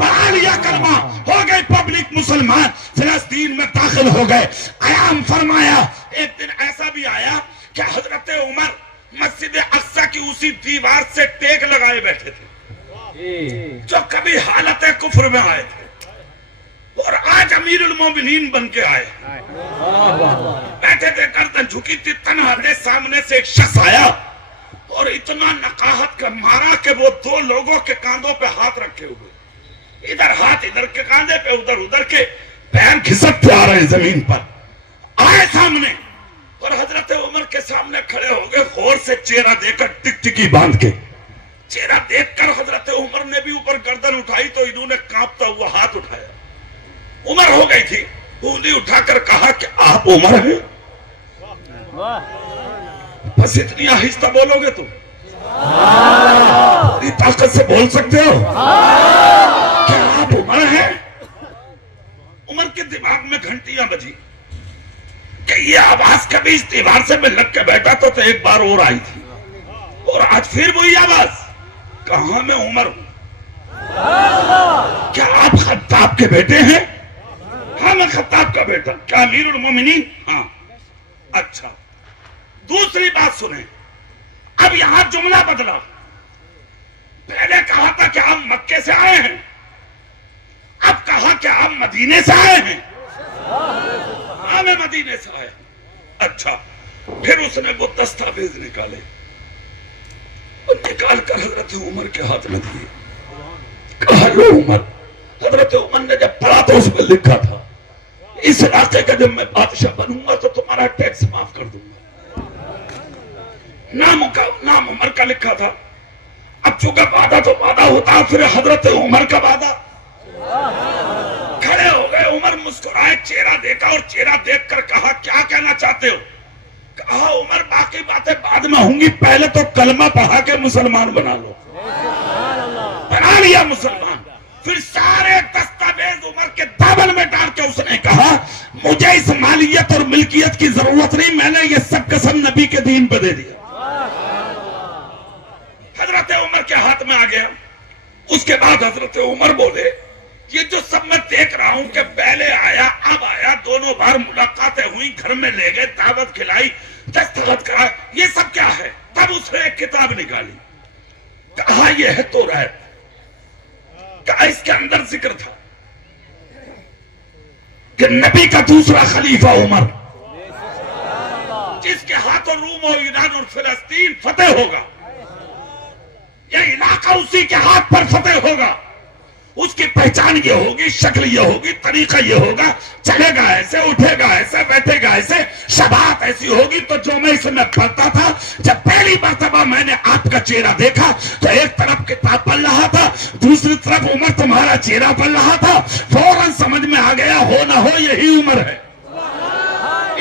پڑھا لیا کلمہ, ہو گئی پبلک مسلمان, فلسطین میں داخل ہو گئے. قیام فرمایا. ایک دن ایسا بھی آیا کہ حضرت عمر مسجد اقصی کی اسی دیوار سے ٹیک لگائے بیٹھے تھے جو کبھی حالت کفر میں آئے تھے, اور آج امیر المومنین بن کے آئے. بیٹھے تھے, گردن جھکی تھی, تنہا تھے. سامنے سے ایک شخص آیا اور اتنا نقاہت کا مارا کہ وہ 2 لوگوں کے کاندھوں پہ ہاتھ رکھے ہوئے, ادھر ہاتھ ادھر کے کاندھے پہ, ادھر کے پیر گھسٹتے آ رہے ہیں زمین پر. آئے سامنے اور حضرت عمر کے سامنے کھڑے ہو گئے. غور سے چہرہ دیکھ کر, ٹکٹکی باندھ کے چہرہ دیکھ کر حضرت عمر نے بھی اوپر گردن اٹھائی تو انہوں نے کانپتا ہوا ہاتھ اٹھایا. عمر ہو گئی تھی, انگلی اٹھا کر کہا کہ آپ عمر ہیں؟ بس اتنی آہستہ بولو گے تم, اتنی طاقت سے بول سکتے ہو کہ آپ عمر ہیں؟ عمر کے دماغ میں گھنٹیاں بجی کہ یہ آواز کبھی اس دیوار سے میں لگ کے بیٹھا تو ایک بار اور آئی تھی, اور آج پھر وہی آواز. کہاں میں عمر ہوں. کیا آپ خطاب کے بیٹے ہیں؟ ہاں میں خطاب کا بیٹا. کیا امیر المومنین؟ ہاں. اچھا, دوسری بات سنیں, اب یہاں جملہ بدلا. پہلے کہا تھا کہ آپ مکے سے آئے ہیں, اب کہا کہ آپ مدینے سے آئے ہیں. ہاں میں مدینے سے آیا. اچھا, پھر اس نے وہ دستاویز نکالے اور نکال کر حضرت عمر کے ہاتھ میں دیے. کہا لو عمر. حضرت عمر نے جب پڑھا تو اس میں لکھا تھا, اس علاقے کا جب میں بادشاہ بنوں گا تو تمہارا ٹیکس معاف کر دوں گا. نام عمر کا لکھا تھا. اب چونکہ وعدہ تو وعدہ ہوتا, پھر حضرت عمر کا وعدہ. کھڑے ہو گئے. عمر مسکرائے, چہرہ دیکھا اور چہرہ دیکھ کر کہا کیا کہنا چاہتے ہو؟ کہا عمر باقی باتیں بعد میں ہوں گی, پہلے تو کلمہ پڑھا کے مسلمان بنا لو. بنا لیا مسلمان. پھر سارے دستاویز عمر کے دامن میں ڈال کے اس نے کہا مجھے اس مالیے ملکیت کی ضرورت نہیں، میں نے یہ سب قسم نبی کے دین پہ دے دیا۔ حضرت عمر کے ہاتھ میں آ گیا۔ اس کے بعد حضرت عمر بولے یہ جو سب میں دیکھ رہا ہوں کہ پہلے آیا اب آیا، دونوں بار ملاقاتیں ہوئی، گھر میں لے گئے، دعوت کھلائی، دستخط کرا، یہ سب کیا ہے؟ تب اس نے ایک کتاب نکالی، کہا یہ ہے توریت، کہا اس کے اندر ذکر تھا کہ نبی کا دوسرا خلیفہ عمر، جس کے ہاتھوں روم اور ایران اور فلسطین فتح ہوگا، یہ علاقہ اسی کے ہاتھ پر فتح ہوگا، اس کی پہچان یہ ہوگی، شکل یہ ہوگی، طریقہ یہ ہوگا، چلے گا ایسے، اٹھے گا ایسے، بیٹھے گا ایسے، شباہت ایسی ہوگی۔ تو جو میں اس میں پڑھتا تھا، جب پہلی مرتبہ میں نے آپ کا چہرہ دیکھا تو ایک طرف کتاب پڑھ رہا تھا، دوسری طرف عمر تمہارا چہرہ پڑھ رہا تھا، فوراً سمجھ میں آ گیا ہو نہ ہو یہی عمر ہے۔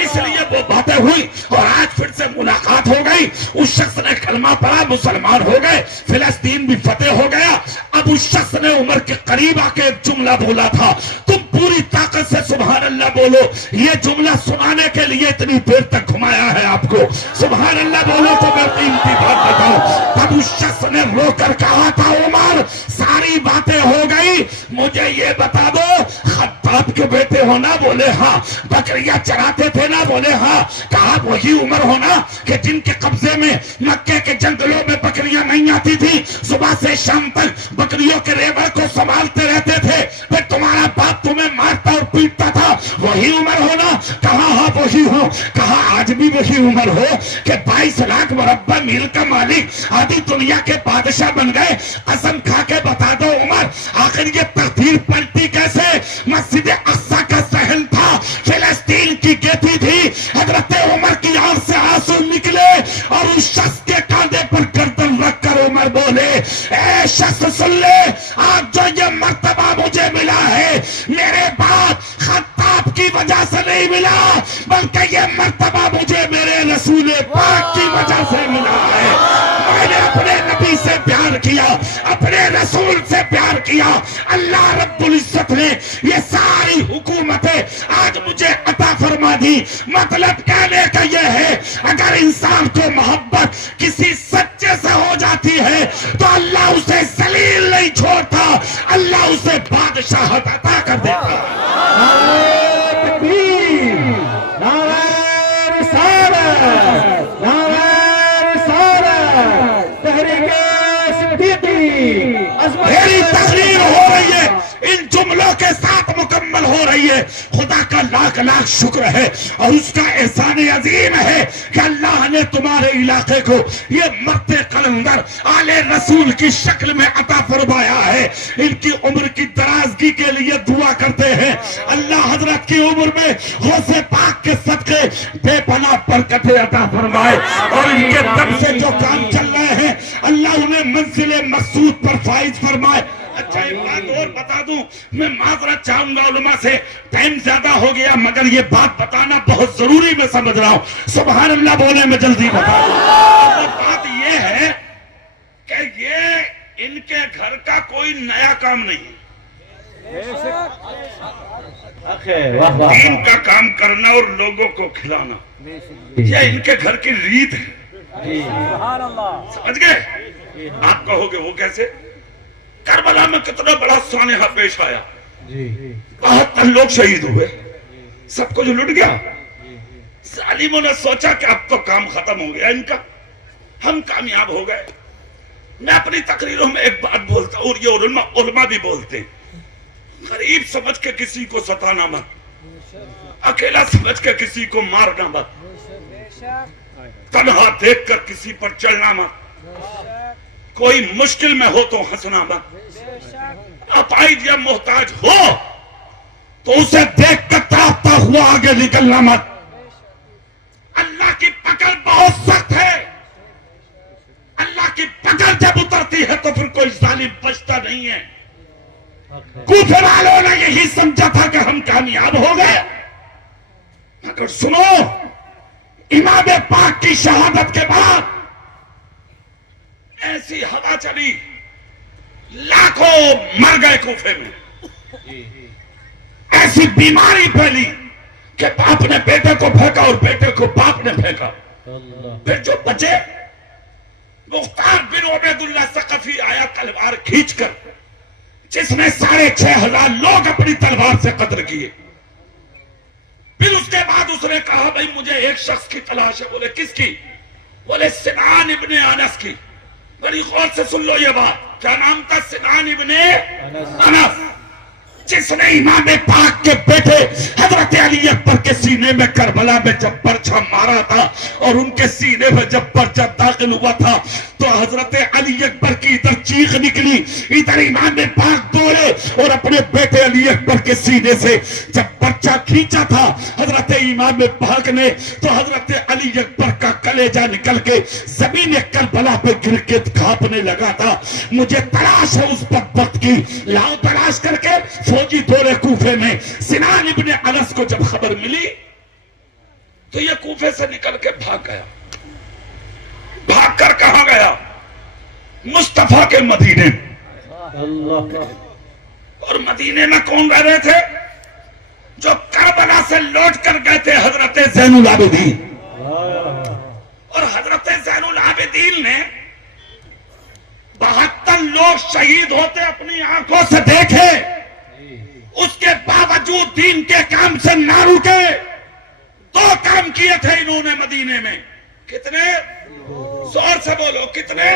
اس لیے وہ باتیں ہوئی اور آج پھر سے ملاقات ہو گئی، اس شخص نے کلمہ پڑھا، مسلمان ہو گئے، فلسطین بھی فتح ہو گیا۔ اب اس شخص نے عمر کے قریب آ کے ایک جملہ بولا تھا، تم پوری طاقت سے سبحان اللہ بولو، یہ جملہ سنانے کے لیے اتنی دیر تک گھمایا ہے آپ کو، سبحان اللہ بولو تو میں قیمتی بات بتاؤں۔ تب اس شخص نے رو کر کہا تھا عمر ساری باتیں ہو گئی، مجھے یہ بتا دو خطاب کے بیٹے ہو نا؟ بولے ہاں۔ بکریاں چراتے تھے نا؟ بولے ہاں۔ کہا وہی عمر ہونا کہ جن کے قبضے میں مکے کے جنگلوں میں بکریاں نہیں آتی تھی، صبح سے شام تک بکریوں کے ریوڑ کو سنبھالتے رہتے تھے، پھر تمہارا باپ تمہیں مارتا اور پیٹتا تھا، وہی عمر ہونا؟ کہا ہاں وہی ہوں۔ کہا آج بھی وہی عمر ہو کہ 22 لاکھ مربع میل کا مالک، آدھی دنیا کے بادشاہ بن گئے؟ قسم کھا کے بتا دو عمر آخر یہ تقدیر پلٹی کیسے؟ مسجد اقصی کا صحن تھا، فلسطین کی گیتی تھی، حضرت عمر کی آنکھ سے آنسو نکلے اور اس شخص کے کاندھے پر گردن رکھ کر عمر بولے اے شخص سن لے، آج جو یہ مرتبہ مجھے ملا ہے میرے باپ خطاب کی وجہ سے نہیں ملا، بلکہ یہ مرتبہ مجھے میرے رسول پاک کی وجہ سے ملا ہے۔ میں نے اپنے نبی سے پیار کیا، اپنے رسول سے پیار کیا، اللہ رب العزت نے یہ ساری حکومتیں آج مجھے عطا فرما دی۔ مطلب کہنے کا یہ ہے اگر انسان کو محبت کسی سچے سے ہو جاتی ہے تو اللہ اسے ذلیل نہیں چھوڑتا، اللہ اسے بادشاہت عطا کر دیتا ہے۔ نعرہ تکبیر، نعرہ رسالت، نعرہ رسالت، تحریک صدیقی، میری تقریر ہو رہی ہے ان جملوں کے ساتھ مکمل ہو رہی ہے۔ خدا کا لاکھ لاکھ شکر ہے اور اس کا احسان عظیم ہے کہ اللہ نے تمہارے علاقے کو یہ مرتے قلندر آل رسول کی شکل میں عطا فرمایا ہے۔ ان کی عمر کی درازگی کے لیے دعا کرتے ہیں، اللہ حضرت کی عمر میں غوث پاک کے صدقے بے پناہ برکتیں عطا فرمائے اور ان کے دم سے جو کام چل رہے ہیں اللہ انہیں منزل مقصود پر فائز فرمائے۔ اچھا ایک بات اور بتا دوں، میں معذرت چاہوں گا علماء سے، ٹائم زیادہ ہو گیا مگر یہ بات بتانا بہت ضروری میں سمجھ رہا ہوں، سبحان اللہ بولے میں جلدی بتا دوں۔ بات یہ ہے کہ یہ ان کے گھر کا کوئی نیا کام نہیں ہے، دین کا کام کرنا اور لوگوں کو کھلانا، یہ ان کے گھر کی ریت ہے، سمجھ گئے؟ آپ کہو گے وہ کیسے؟ کربلا میں کتنا بڑا سانحہ پیش آیا، 72 لوگ شہید ہوئے، سب کچھ لٹ گیا، ظالموں نے سوچا کہ اب تو کام ختم ہو گیا ان کا، ہم کامیاب ہو گئے۔ میں اپنی تقریروں میں ایک بات بولتا ہوں اور یہ علماء بھی بولتے ہیں، غریب سمجھ کے کسی کو ستانا مت، اکیلا سمجھ کے کسی کو مارنا مت، تنہا دیکھ کر کسی پر چلنا مت، کوئی مشکل میں ہو تو ہنسنا مت، اپائج یا محتاج ہو تو اسے دیکھ کر تڑپتا ہوا آگے نکلنا مت۔ اللہ کی پکڑ بہت سخت ہے، اللہ کی پکڑ جب اترتی ہے تو پھر کوئی ظالم بچتا نہیں ہے۔ کوفہ والوں نے یہی سمجھا تھا کہ ہم کامیاب ہو گئے، مگر سنو امام پاک کی شہادت کے بعد ایسی ہوا چلی لاکھوں مر گئے کوفے میں، ایسی بیماری پھیلی کہ باپ نے بیٹے کو پھینکا اور بیٹے کو باپ نے پھینکا. پھر جو بچے مختار بن عبید اللہ ثقفی آیا تلوار کھینچ کر, جس نے 6,500 لوگ اپنی تلوار سے قتل کیے. پھر اس کے بعد اس نے کہا بھائی مجھے ایک شخص کی تلاش ہے. بولے کس کی؟ بولے سنان ابن انس کی. بڑی غور سے سن لو یہ بات. کیا نام تھا؟ سنان ابن انس, جس نے امام پاک کے بیٹے حضرت علی اکبر کے سینے میں کربلا میں جب پرچہ مارا تھا اور ان کے سینے میں جب پرچہ داخل ہوا تھا تو حضرت علی اکبر کی ادھر چیخ نکلی, ادھر امام پاک دوڑے اور اپنے بیٹے علی اکبر کے سینے سے جب پرچہ کھینچا تھا حضرت امام پاک نے تو حضرت علی اکبر کا کلیجہ نکل کے زمین کربلا پہ گر کے کھاپنے لگا تھا. مجھے تلاش ہے اس بدبخت کی, لاؤ تلاش کر کے. فوجی دورے کوفے میں. سنان ابن انس کو جب خبر ملی تو یہ کوفے سے نکل کے بھاگ گیا. بھاگ کر کہاں گیا؟ مصطفیٰ کے مدینے. اور مدینے میں کون رہ رہے تھے؟ جو کربلا سے لوٹ کر گئے تھے حضرت زین العابدین. اور حضرت زین العابدین نے 72 لوگ شہید ہوتے اپنی آنکھوں سے دیکھے, اس کے باوجود دین کے کام سے نہ رکے. 2 کام کیے تھے انہوں نے مدینے میں. کتنے؟ زور سے بولو کتنے؟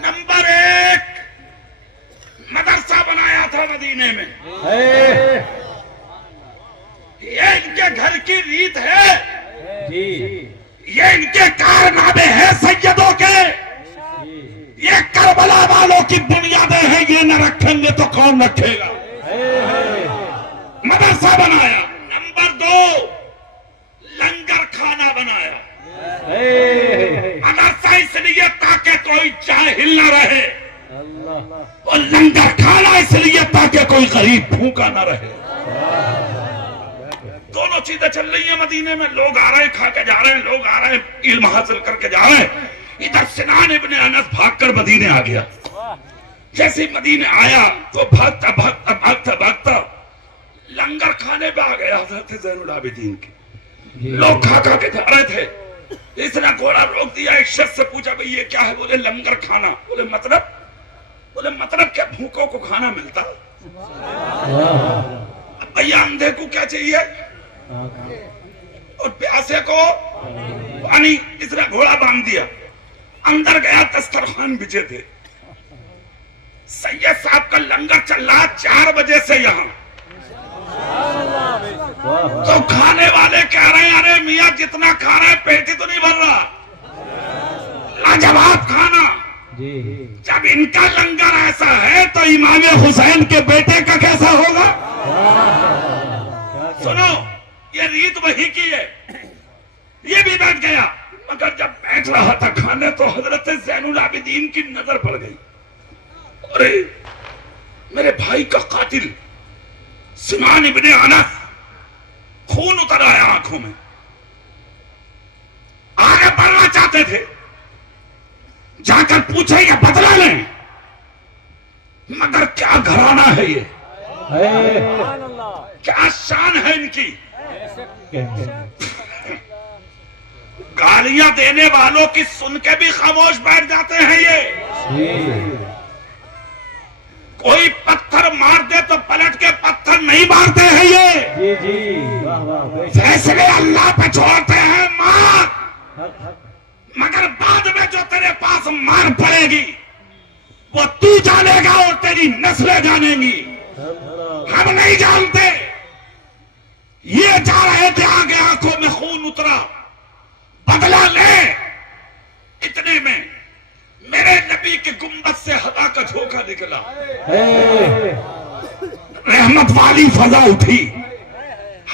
نمبر 1, مدرسہ بنایا تھا مدینے میں. یہ ان کے گھر کی ریت ہے, یہ ان کے کارنامے ہیں سیدوں کے, یہ کربلا والوں کی بنیادیں ہیں. یہ نہ رکھیں گے تو کون رکھے گا؟ مدرسہ بنایا. نمبر 2, لنگر کھانا بنایا. مدرسہ اس لیے تاکہ کوئی جاہل نہ رہے, اور لنگر کھانا اس لیے تاکہ کوئی غریب بھوکا نہ رہے. دونوں چیزیں چل رہی ہیں مدینے میں. لوگ آ رہے ہیں کھا کے جا رہے ہیں, لوگ آ رہے ہیں علم حاصل کر کے جا رہے ہیں. ادھر سنان ابن انس بھاگ کر مدینے آ گیا. جیسے مدینے آیا تو بھاگتا بھاگتا بھاگتا بھاگتا لنگر کھانے پہ آ گیا حضرت زین العابدین کی. لوگ کھا کھا کے جا رہے تھے. اس نے گھوڑا روک دیا. ایک شخص سے پوچھا بھئی یہ کیا ہے؟ بولے لنگر کھانا. بولے مطلب؟ بولے مطلب کیا بھوکوں کو کھانا ملتا؟ بھیا اندھے کو کیا چاہیے اور پیاسے کو پانی. اس نے گھوڑا باندھ دیا. اندر گیا, دسترخوان بچے تھے. سید صاحب کا لنگر چل رہا 4 بجے سے یہاں. تو کھانے والے کہہ رہے ہیں ارے میاں جتنا کھا رہے ہیں پیٹ ہی تو نہیں بھر رہا. لاجواب کھانا. جب ان کا لنگر ایسا ہے تو امام حسین کے بیٹے کا کیسا ہوگا؟ سنو, یہ ریت وہی کی ہے. یہ بھی بیٹھ گیا, مگر جب بیٹھ رہا تھا کھانے تو حضرت زین العابدین کی نظر پڑ گئی. ارے میرے بھائی کا قاتل سنان ابن انس. خون اتر آیا آنکھوں میں. آگے بڑھنا چاہتے تھے, جا کر پوچھے یا بدلا لیں, مگر کیا گھرانہ ہے یہ, کیا شان ہے ان کی. گالیاں دینے والوں کی سن کے بھی خاموش بیٹھ جاتے ہیں. یہ کوئی پتھر مار دے تو پلٹ کے پتھر نہیں مارتے ہیں. یہ فیصلے اللہ پہ چھوڑتے ہیں. مار, مگر بعد میں جو تیرے پاس مار پڑے گی وہ تو جانے گا اور تیری نسلیں جانیں گی. ہم نہیں جانتے. یہ جا رہے تھے, آگے آنکھوں میں خون اترا. بدلا لے. اتنے میں میرے نبی کے گنبد سے ہوا کا جھونکا نکلا. رحمت والی فضا اٹھی,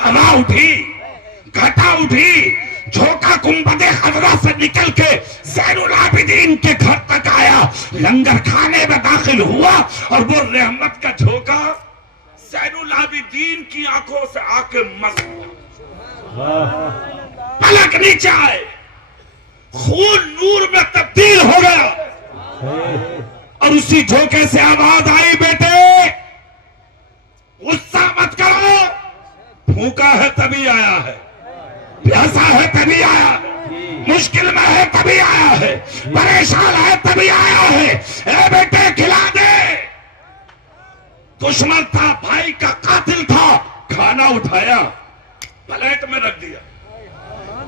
ہوا اٹھی, گھٹا اٹھی. جھونکا گنبد خضرا سے نکل کے زین العابدین کے گھر تک آیا. لنگر کھانے میں داخل ہوا اور وہ رحمت کا جھونکا زین العابدین کی آنکھوں سے آ کے مس پلک نیچے آئے. خون نور میں تبدیل ہو گیا اور اسی جھونکے سے آواز آئی بیٹے غصہ مت کرو, بھوکا ہے تبھی آیا ہے، پیاسا ہے تبھی آیا ہے، مشکل میں ہے تبھی آیا ہے، پریشان ہے تبھی آیا ہے۔ اے بیٹے کھلا دے۔ دشمن تھا، بھائی کا قاتل تھا، کھانا اٹھایا پلیٹ میں رکھ دیا،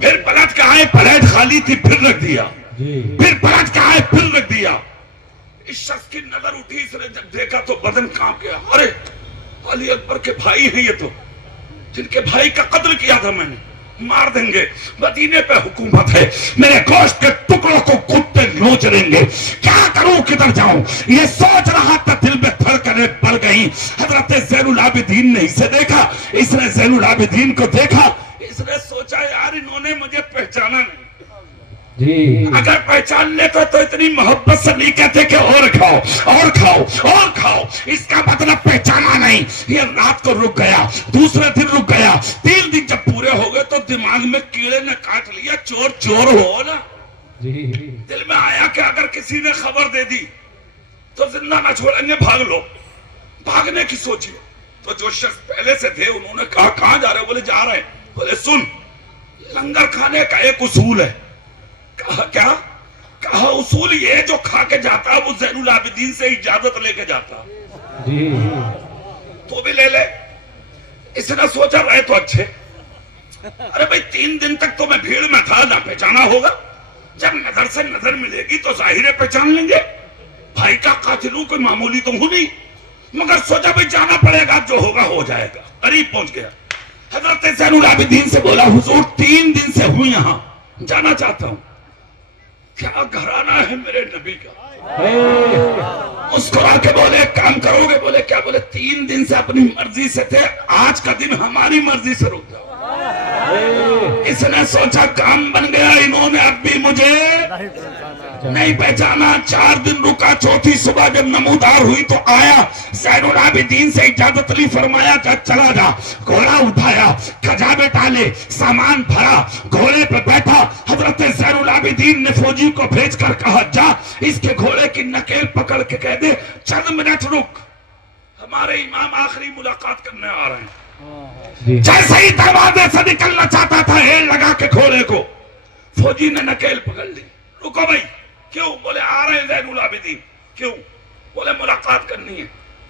پھر پلٹ کے آئے، پلیٹ خالی تھی، پھر رکھ دیا، پھر پلٹ کے آئے، پھر رکھ دیا۔ اس شخص کی نظر اٹھی، اس نے جب دیکھا تو بدن کانپ گیا۔ ارے علی اکبر کے بھائی ہیں یہ تو، جن کے بھائی کا قتل کیا تھا میں نے، مار دیں گے، مدینے پہ حکومت ہے، میرے گوشت کے ٹکڑوں کو کتے نوچ لیں گے، کیا کروں کدھر جاؤں؟ یہ سوچ رہا تھا، دل میں دھڑکنیں بڑھ گئیں۔ حضرت زین العابدین نے اسے دیکھا، اس نے زین العابدین کو دیکھا، اس نے سوچا یار انہوں نے مجھے پہچانا نہیں، اگر پہچان لیتا تو اتنی محبت سے نہیں کہتے کہ اور کھاؤ اور کھاؤ اور کھاؤ، اس کا مطلب پہچانا نہیں۔ یہ رات کو رک گیا، دوسرے دن رک گیا، 3 دن جب پورے ہو گئے تو دماغ میں کیڑے نے کاٹ لیا، چور چور ہو نا۔ دل میں آیا کہ اگر کسی نے خبر دے دی تو زندہ نہ چھوڑیں گے، بھاگ لو۔ بھاگنے کی سوچی تو جو شخص پہلے سے تھے انہوں نے کہا کہاں جا رہے ہو؟ بولے جا رہے ہیں۔ بولے سن، لنگر کھانے کا ایک اصول ہے۔ کہا کیا؟ کہا اصول یہ جو کھا کے جاتا ہے وہ زین العابدین سے اجازت لے کے جاتا، تو بھی لے لے۔ اس نے سوچا رہے تو اچھے، ارے بھائی 3 دن تک تو میں بھیڑ میں تھا، نہ پہچانا ہوگا، جب نظر سے نظر ملے گی تو ظاہر ہے پہچان لیں گے، بھائی کا قاتل ہوں، کوئی معمولی تو ہوں نہیں، مگر سوچا بھائی جانا پڑے گا، جو ہوگا ہو جائے گا۔ قریب پہنچ گیا، حضرت زین العابدین سے بولا حضور 3 دن سے ہوں یہاں، جانا چاہتا ہوں، کیا گھرانہ ہے میرے نبی کا؟ مسکرا کے بولے کام کرو گے؟ بولے کیا؟ بولے 3 دن سے اپنی مرضی سے تھے، آج کا دن ہماری مرضی سے رک جاؤ۔ اس نے سوچا کام بن گیا، انہوں نے اب بھی مجھے نہیں پہچانا۔ 4 دن رکا، چوتھی صبح جب نمودار ہوئی تو آیا، زین العابدین سے اجازت لی، فرمایا جا چلا جا۔ گھوڑا اٹھایا، کھجابے ڈالے، سامان بھرا، گھوڑے پہ بیٹھا۔ حضرت زین العابدین نے فوجی کو بھیج کر کہا جا اس کے گھوڑے کی نکیل پکڑ کے کہہ دے چند منٹ رک، ہمارے امام آخری ملاقات کرنے آ رہے ہیں۔ جیسے ہی دروازے سے نکلنا چاہتا تھا، ہیل لگا کے گھوڑے کو، فوجی نے نکیل پکڑ لی۔ رکو بھائی، کیوں؟ بولے آ رہے ہیں زین العابدین۔ کیوں؟ بولے ملاقات کرنی ہے۔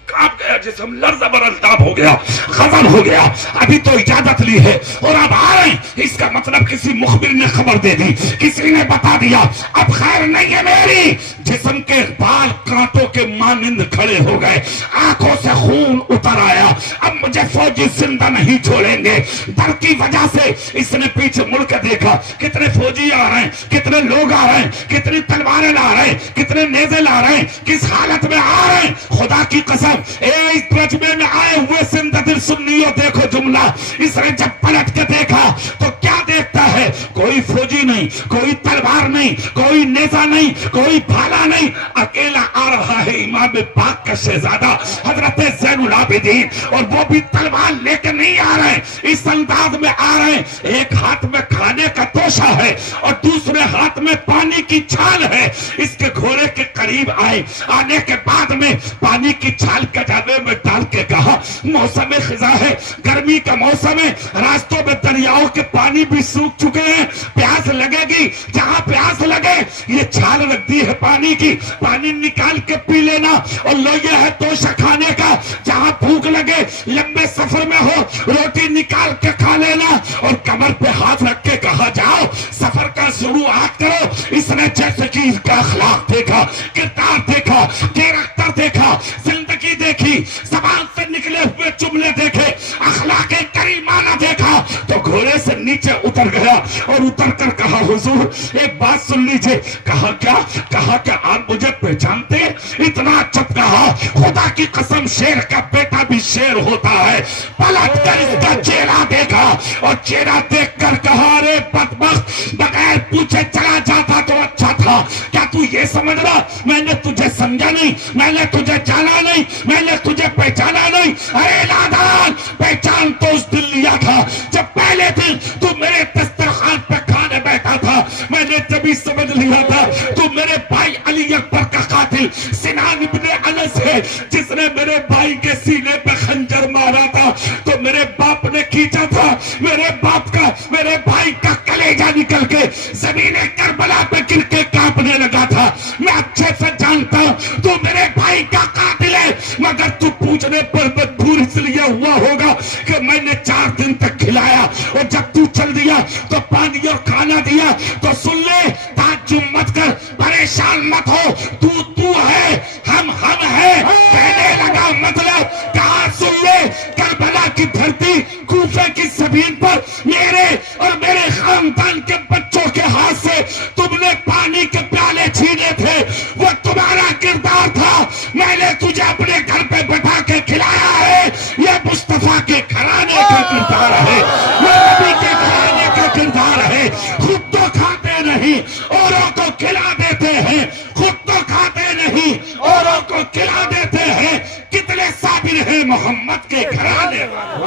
کانپ گیا جسم، لرز بر التاب ہو گیا، غضب ہو گیا، ابھی تو اجازت لی ہے اور اب آ رہے ہیں، اس کا مطلب کسی مخبر نے خبر دے دی، کسی نے بتا دیا، اب خیر نہیں ہے میری۔ جسم کے بال کانٹوں کے مانند کھڑے ہو گئے، آنکھوں سے خون اتر آیا، اب مجھے فوجی زندہ نہیں چھوڑیں گے۔ ڈر کی وجہ سے اس نے پیچھے مڑ کے دیکھا، کتنے فوجی آ رہے ہیں، کتنے لوگ آ رہے ہیں، کتنی تلواریں لا رہے ہیں، کتنے نیزے لا رہے ہیں، کس حالت میں آ رہے ہیں۔ خدا کی قسم، اس مجمع میں آئے ہوئے سندھ دل سنیوں، دیکھو جملہ، اس نے جب پلٹ کے دیکھا تو کیا دیکھتا ہے؟ کوئی فوجی نہیں، کوئی تلوار نہیں، کوئی نیزہ نہیں، کوئی بھالا نہیں، اکیلا آ رہا ہے امام پاک کا شہزادہ حضرت زین العابدین، اور وہ بھی تلوار لے کے نہیں آ رہے ہیں، اس انداز میں آ رہے ہیں، ایک ہاتھ میں کھانے کا توشہ ہے اور دوسرے ہاتھ میں پانی کی چھال ہے۔ اس کے گھوڑے کے قریب آئے، آنے کے بعد میں پانی کی چھال کجاوے میں ڈال کے کہا موسم خزاں ہے، گرمی کا موسم ہے، راستوں میں دریاؤں کے پانی بھی سوکھ چکے ہیں، پیاس لگے گی، جہاں پیاس لگے یہ چھال رکھ دی ہے پانی کی، پانی نکال کے پی لینا، اور لو یہ ہے توشہ کھانے کا، جہاں بھوک لگے، لمبے سفر میں ہو، روٹی نکال کے کھا لینا، اور کمر پہ ہاتھ رکھ کے کہا جاؤ سفر کا شروعات کرو۔ اس نے جیسے کہ اس کا اخلاق دیکھا، کردار دیکھا، کیریکٹر دیکھا، زندگی دیکھی، زبان سے نکلے ہوئے جملے دیکھے، اخلاق کریمانہ دیکھا، تو گھوڑے سے نیچے اتر گیا اور اتر کر کہا حضور ایک بات سن لیجئے۔ کہا کیا؟ کہا کہ آپ مجھے پہچانتے؟ اتنا چپ کہا خدا کی قسم شیر کا بیٹا بھی شیر ہوتا ہے۔ پلٹ کر اس کا چہرہ دیکھا اور چہرہ دیکھ کر کہا ارے بدبخت، بغیر پوچھے چلا جاتا تو اچھا تھا، کیا تو یہ سمجھ رہا میں نے تجھے سمجھا نہیں، میں نے تجھے جانا نہیں، میں نے تجھے پہچانا نہیں؟ ارے نادان، پہچان تو اس دن لیا تھا جب پہلے دن تو میرے دسترخوان پہ کھانے بیٹھا تھا، میں نے جبھی سمجھ لیا تھا تو میرے بھائی علی اکبر کا قاتل سنان ابن انس ہے، جس نے میرے بھائی کے سینے پہ خنجر مارا تھا، تو میرے باپ نے کھینچا تھا، میرے باپ کا، میرے بھائی کا کلیجہ نکل کے زمین کربلا پہ گر کے کانپنے لگا تھا. میں اچھے سے جانتا ہوں تو میرے بھائی کا قاتل ہے، مگر تو پوچھنے پر مجبور اس لیے ہوا ہوگا کہ میں نے 4 دن تک کھلایا، اور جب تو چل دیا تو پانی اور کھانا دیا. تو سن لے، تعجب مت کر، پریشان مت ہو، تو ہے، ہم ہے. کہنے لگا مطلب کہا، سن لے، کربلا کی دھرتی، کوفے کی زمین پر میرے اور میرے خاندان کے بچوں کے ہاتھ سے تم نے پانی کے پیالے چھینے تھے، وہ تمہارا کردار تھا. میں نے تجھے اپنے گھر پہ بٹھا کے کھلایا ہے. یہ مصطفیٰ کے گھرانے کا کردار ہے، یہ نبی کے گھرانے کا کردار ہے. خود تو کھاتے نہیں، اوروں کو کھلا دیتے ہیں. خود تو کھاتے نہیں، اوروں کو کھلا دیتے ہیں. کتنے صابر ہیں محمد کے گھرانے والے.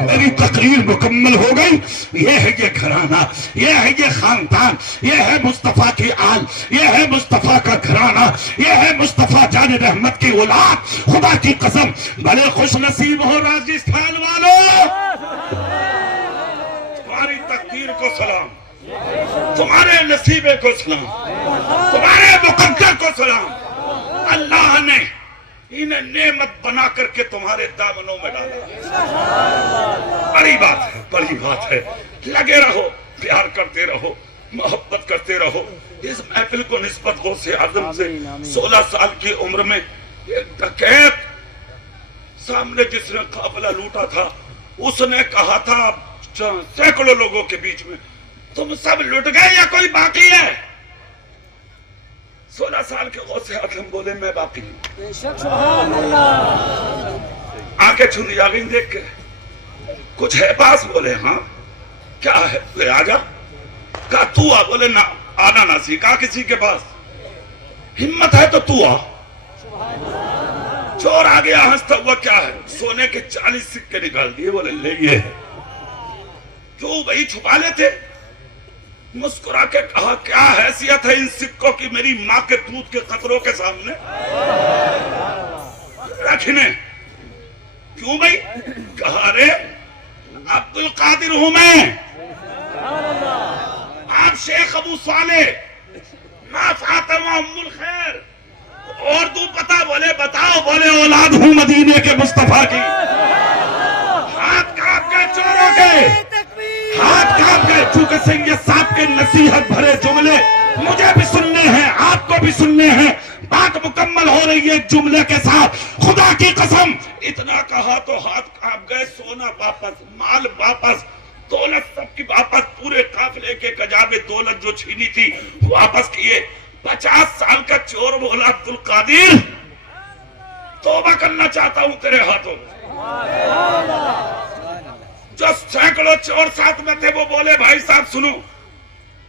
میری تقریر مکمل ہو گئی. یہ ہے یہ گھرانہ، یہ ہے یہ خاندان، یہ ہے مصطفیٰ کی آل، یہ ہے مصطفیٰ کا گھرانہ، یہ ہے مصطفیٰ جان رحمت کی اولاد. خدا کی قسم بڑے خوش نصیب ہو راجستھان والوں. تمہاری تقدیر کو سلام، تمہارے نصیبے کو سلام، تمہارے مقدر کو سلام. اللہ نے انہیں نعمت بنا کر کے تمہارے دامنوں میں ڈالا. بڑی بات ہے، بڑی بات ہے. لگے رہو، پیار کرتے رہو، محبت کرتے رہو. اس محفل کو نسبت غوث اعظم سے 16 سال کی عمر میں ایک ڈکیت سامنے جس نے قافلہ لوٹا تھا، اس نے کہا تھا سینکڑوں لوگوں کے بیچ میں، تم سب لٹ گئے یا کوئی باقی ہے؟ 16 سال کے غوث اعظم بولے میں باقی ہوں. آنکھیں چھنی آ گئی دیکھ کے. کچھ ہے پاس؟ بولے ہاں. کیا ہے؟ بولے آجا. کہا تو آ. بولے نہ آنا نہ سیکھا کسی کے پاس. ہمت ہے تو تو آ. چور آ گیا ہنستا ہوا. کیا ہے؟ سونے کے 40 سکے نکال دیے. بولے لے یہ ہے. کیوں بھائی چھپا لیتے؟ مسکرا کے کہا کیا حیثیت ہے ان سکوں کی میری ماں کے دودھ کے قطروں کے سامنے رکھنے. کیوں بھائی؟ کہا رے عبد القادر ہوں میں، آپ شیخ ابو صالح، میں فاطمہ ام الخیر. اور تو پتا؟ بولے بتاؤ. بولے اولاد ہوں مدینے کے مصطفیٰ کی. ہاتھ کانپ گئے چوروں کے، ہاتھ کانپ گئے. چونکہ سنگ صاحب کے نصیحت بھرے جملے مجھے بھی سننے ہیں، آپ کو بھی سننے ہیں. بات مکمل ہو رہی ہے جملے کے ساتھ. خدا کی قسم اتنا کہا تو ہاتھ کانپ گئے. سونا واپس، مال واپس، دولت سب کی واپس. پورے قافلے کے کجاوے دولت جو چھینی تھی واپس کیے. 50 سال کا چور بولا عبد القادر توبہ کرنا چاہتا ہوں تیرے ہاتھوں. جو سینکڑوں چور ساتھ میں تھے وہ بولے بھائی صاحب سنو.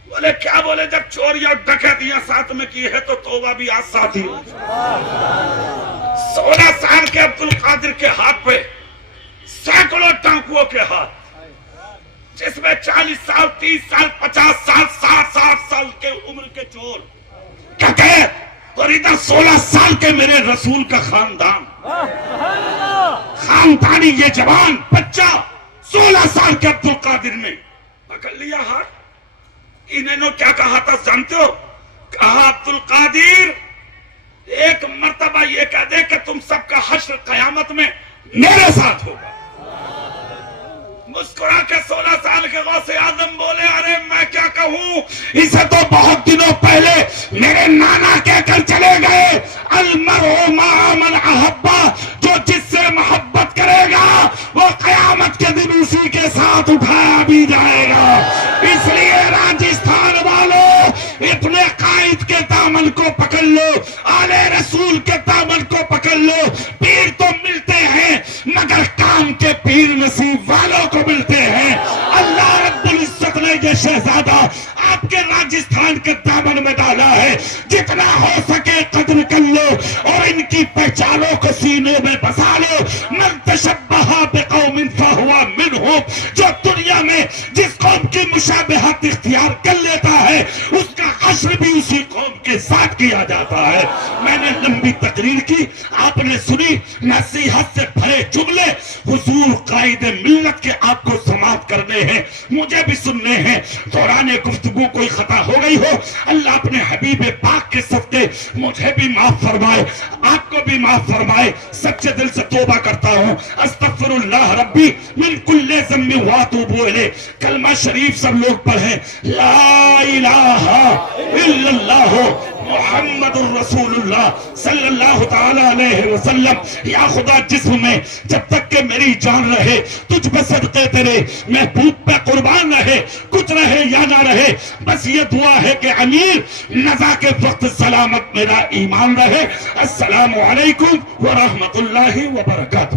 بولے کیا؟ بولے جب چور یا ڈکیتیاں ساتھ میں کی ہے تو توبہ بھی آج ساتھ ہی. 16 سال کے عبد القادر کے ہاتھ پہ سینکڑوں ڈاکوؤں کے ہاتھ، جس میں 40 سال، 30 سال، 50 سال، 60 سال کے عمر کے چور کیا کہے. اور ادھر 16 سال کے میرے رسول کا خاندان، خاندانی یہ جوان بچہ 16 سال کے عبد القادر نے پکڑ لیا ہاتھ. انہوں نے کیا کہا تھا جانتے ہو؟ کہا عبد القادر ایک مرتبہ یہ کہہ دے کہ تم سب کا حشر قیامت میں میرے ساتھ ہوگا. مسکرا کے 16 سال کے غوث اعظم بولے ارے میں کیا کہوں، اسے تو بہت دنوں پہلے میرے نانا کہہ کر چلے گئے المرء مع من احبا، جو جس سے محبت کرے گا وہ قیامت کے دن اسی کے ساتھ اٹھایا بھی جائے گا. اس لیے راجستھان والوں اپنے قائد کے دامن کو پکڑ لو، آل رسول کے دامن کو پکڑ لو. پیر تو ملتے ہیں مگر کام کے پیر نصیب والوں کو ملتے ہیں. اللہ رب العزت نے یہ شہزادہ آپ کے راجستھان کے دامن میں ڈالا ہے. جتنا ہو سکے قدر کر لو اور ان کی پہچانوں کو سینے میں بسا لو. من تشبہ بقوم فہو منہم، جو دنیا میں جس قوم کی کی مشابہت اختیار کر لیتا ہے اس کا حشر بھی اسی قوم کے ساتھ کیا جاتا ہے. میں نے لمبی تقریر کی, آپ نے سنی, نصیحت سے بھرے جملے حضور قائد ملت کے آپ کو سماعت کرنے ہیں, مجھے بھی سننے ہیں. دوران گفتگو کوئی خطا ہو گئی ہو, اللہ اپنے حبیب پاک کے صدقے مجھے بھی معاف فرمائے, آپ کو بھی معاف فرمائے. سچے دل سے توبہ کرتا ہوں, استغفر اللہ ربی من کل ذنب واتوب الیہ. کلمہ شریف سب لوگ پڑھیں, لا الہ الا اللہ محمد الرسول اللہ صلی اللہ تعالی علیہ وسلم. یا خدا جسم میں جب تک کہ میری جان رہے تجھ پہ صدقے تیرے محبوب پہ قربان رہے, کچھ رہے یا نہ رہے, بس یہ دعا ہے کہ امیر نزا کے وقت سلامت میرا ایمان رہے. السلام علیکم ورحمۃ اللہ وبرکاتہ.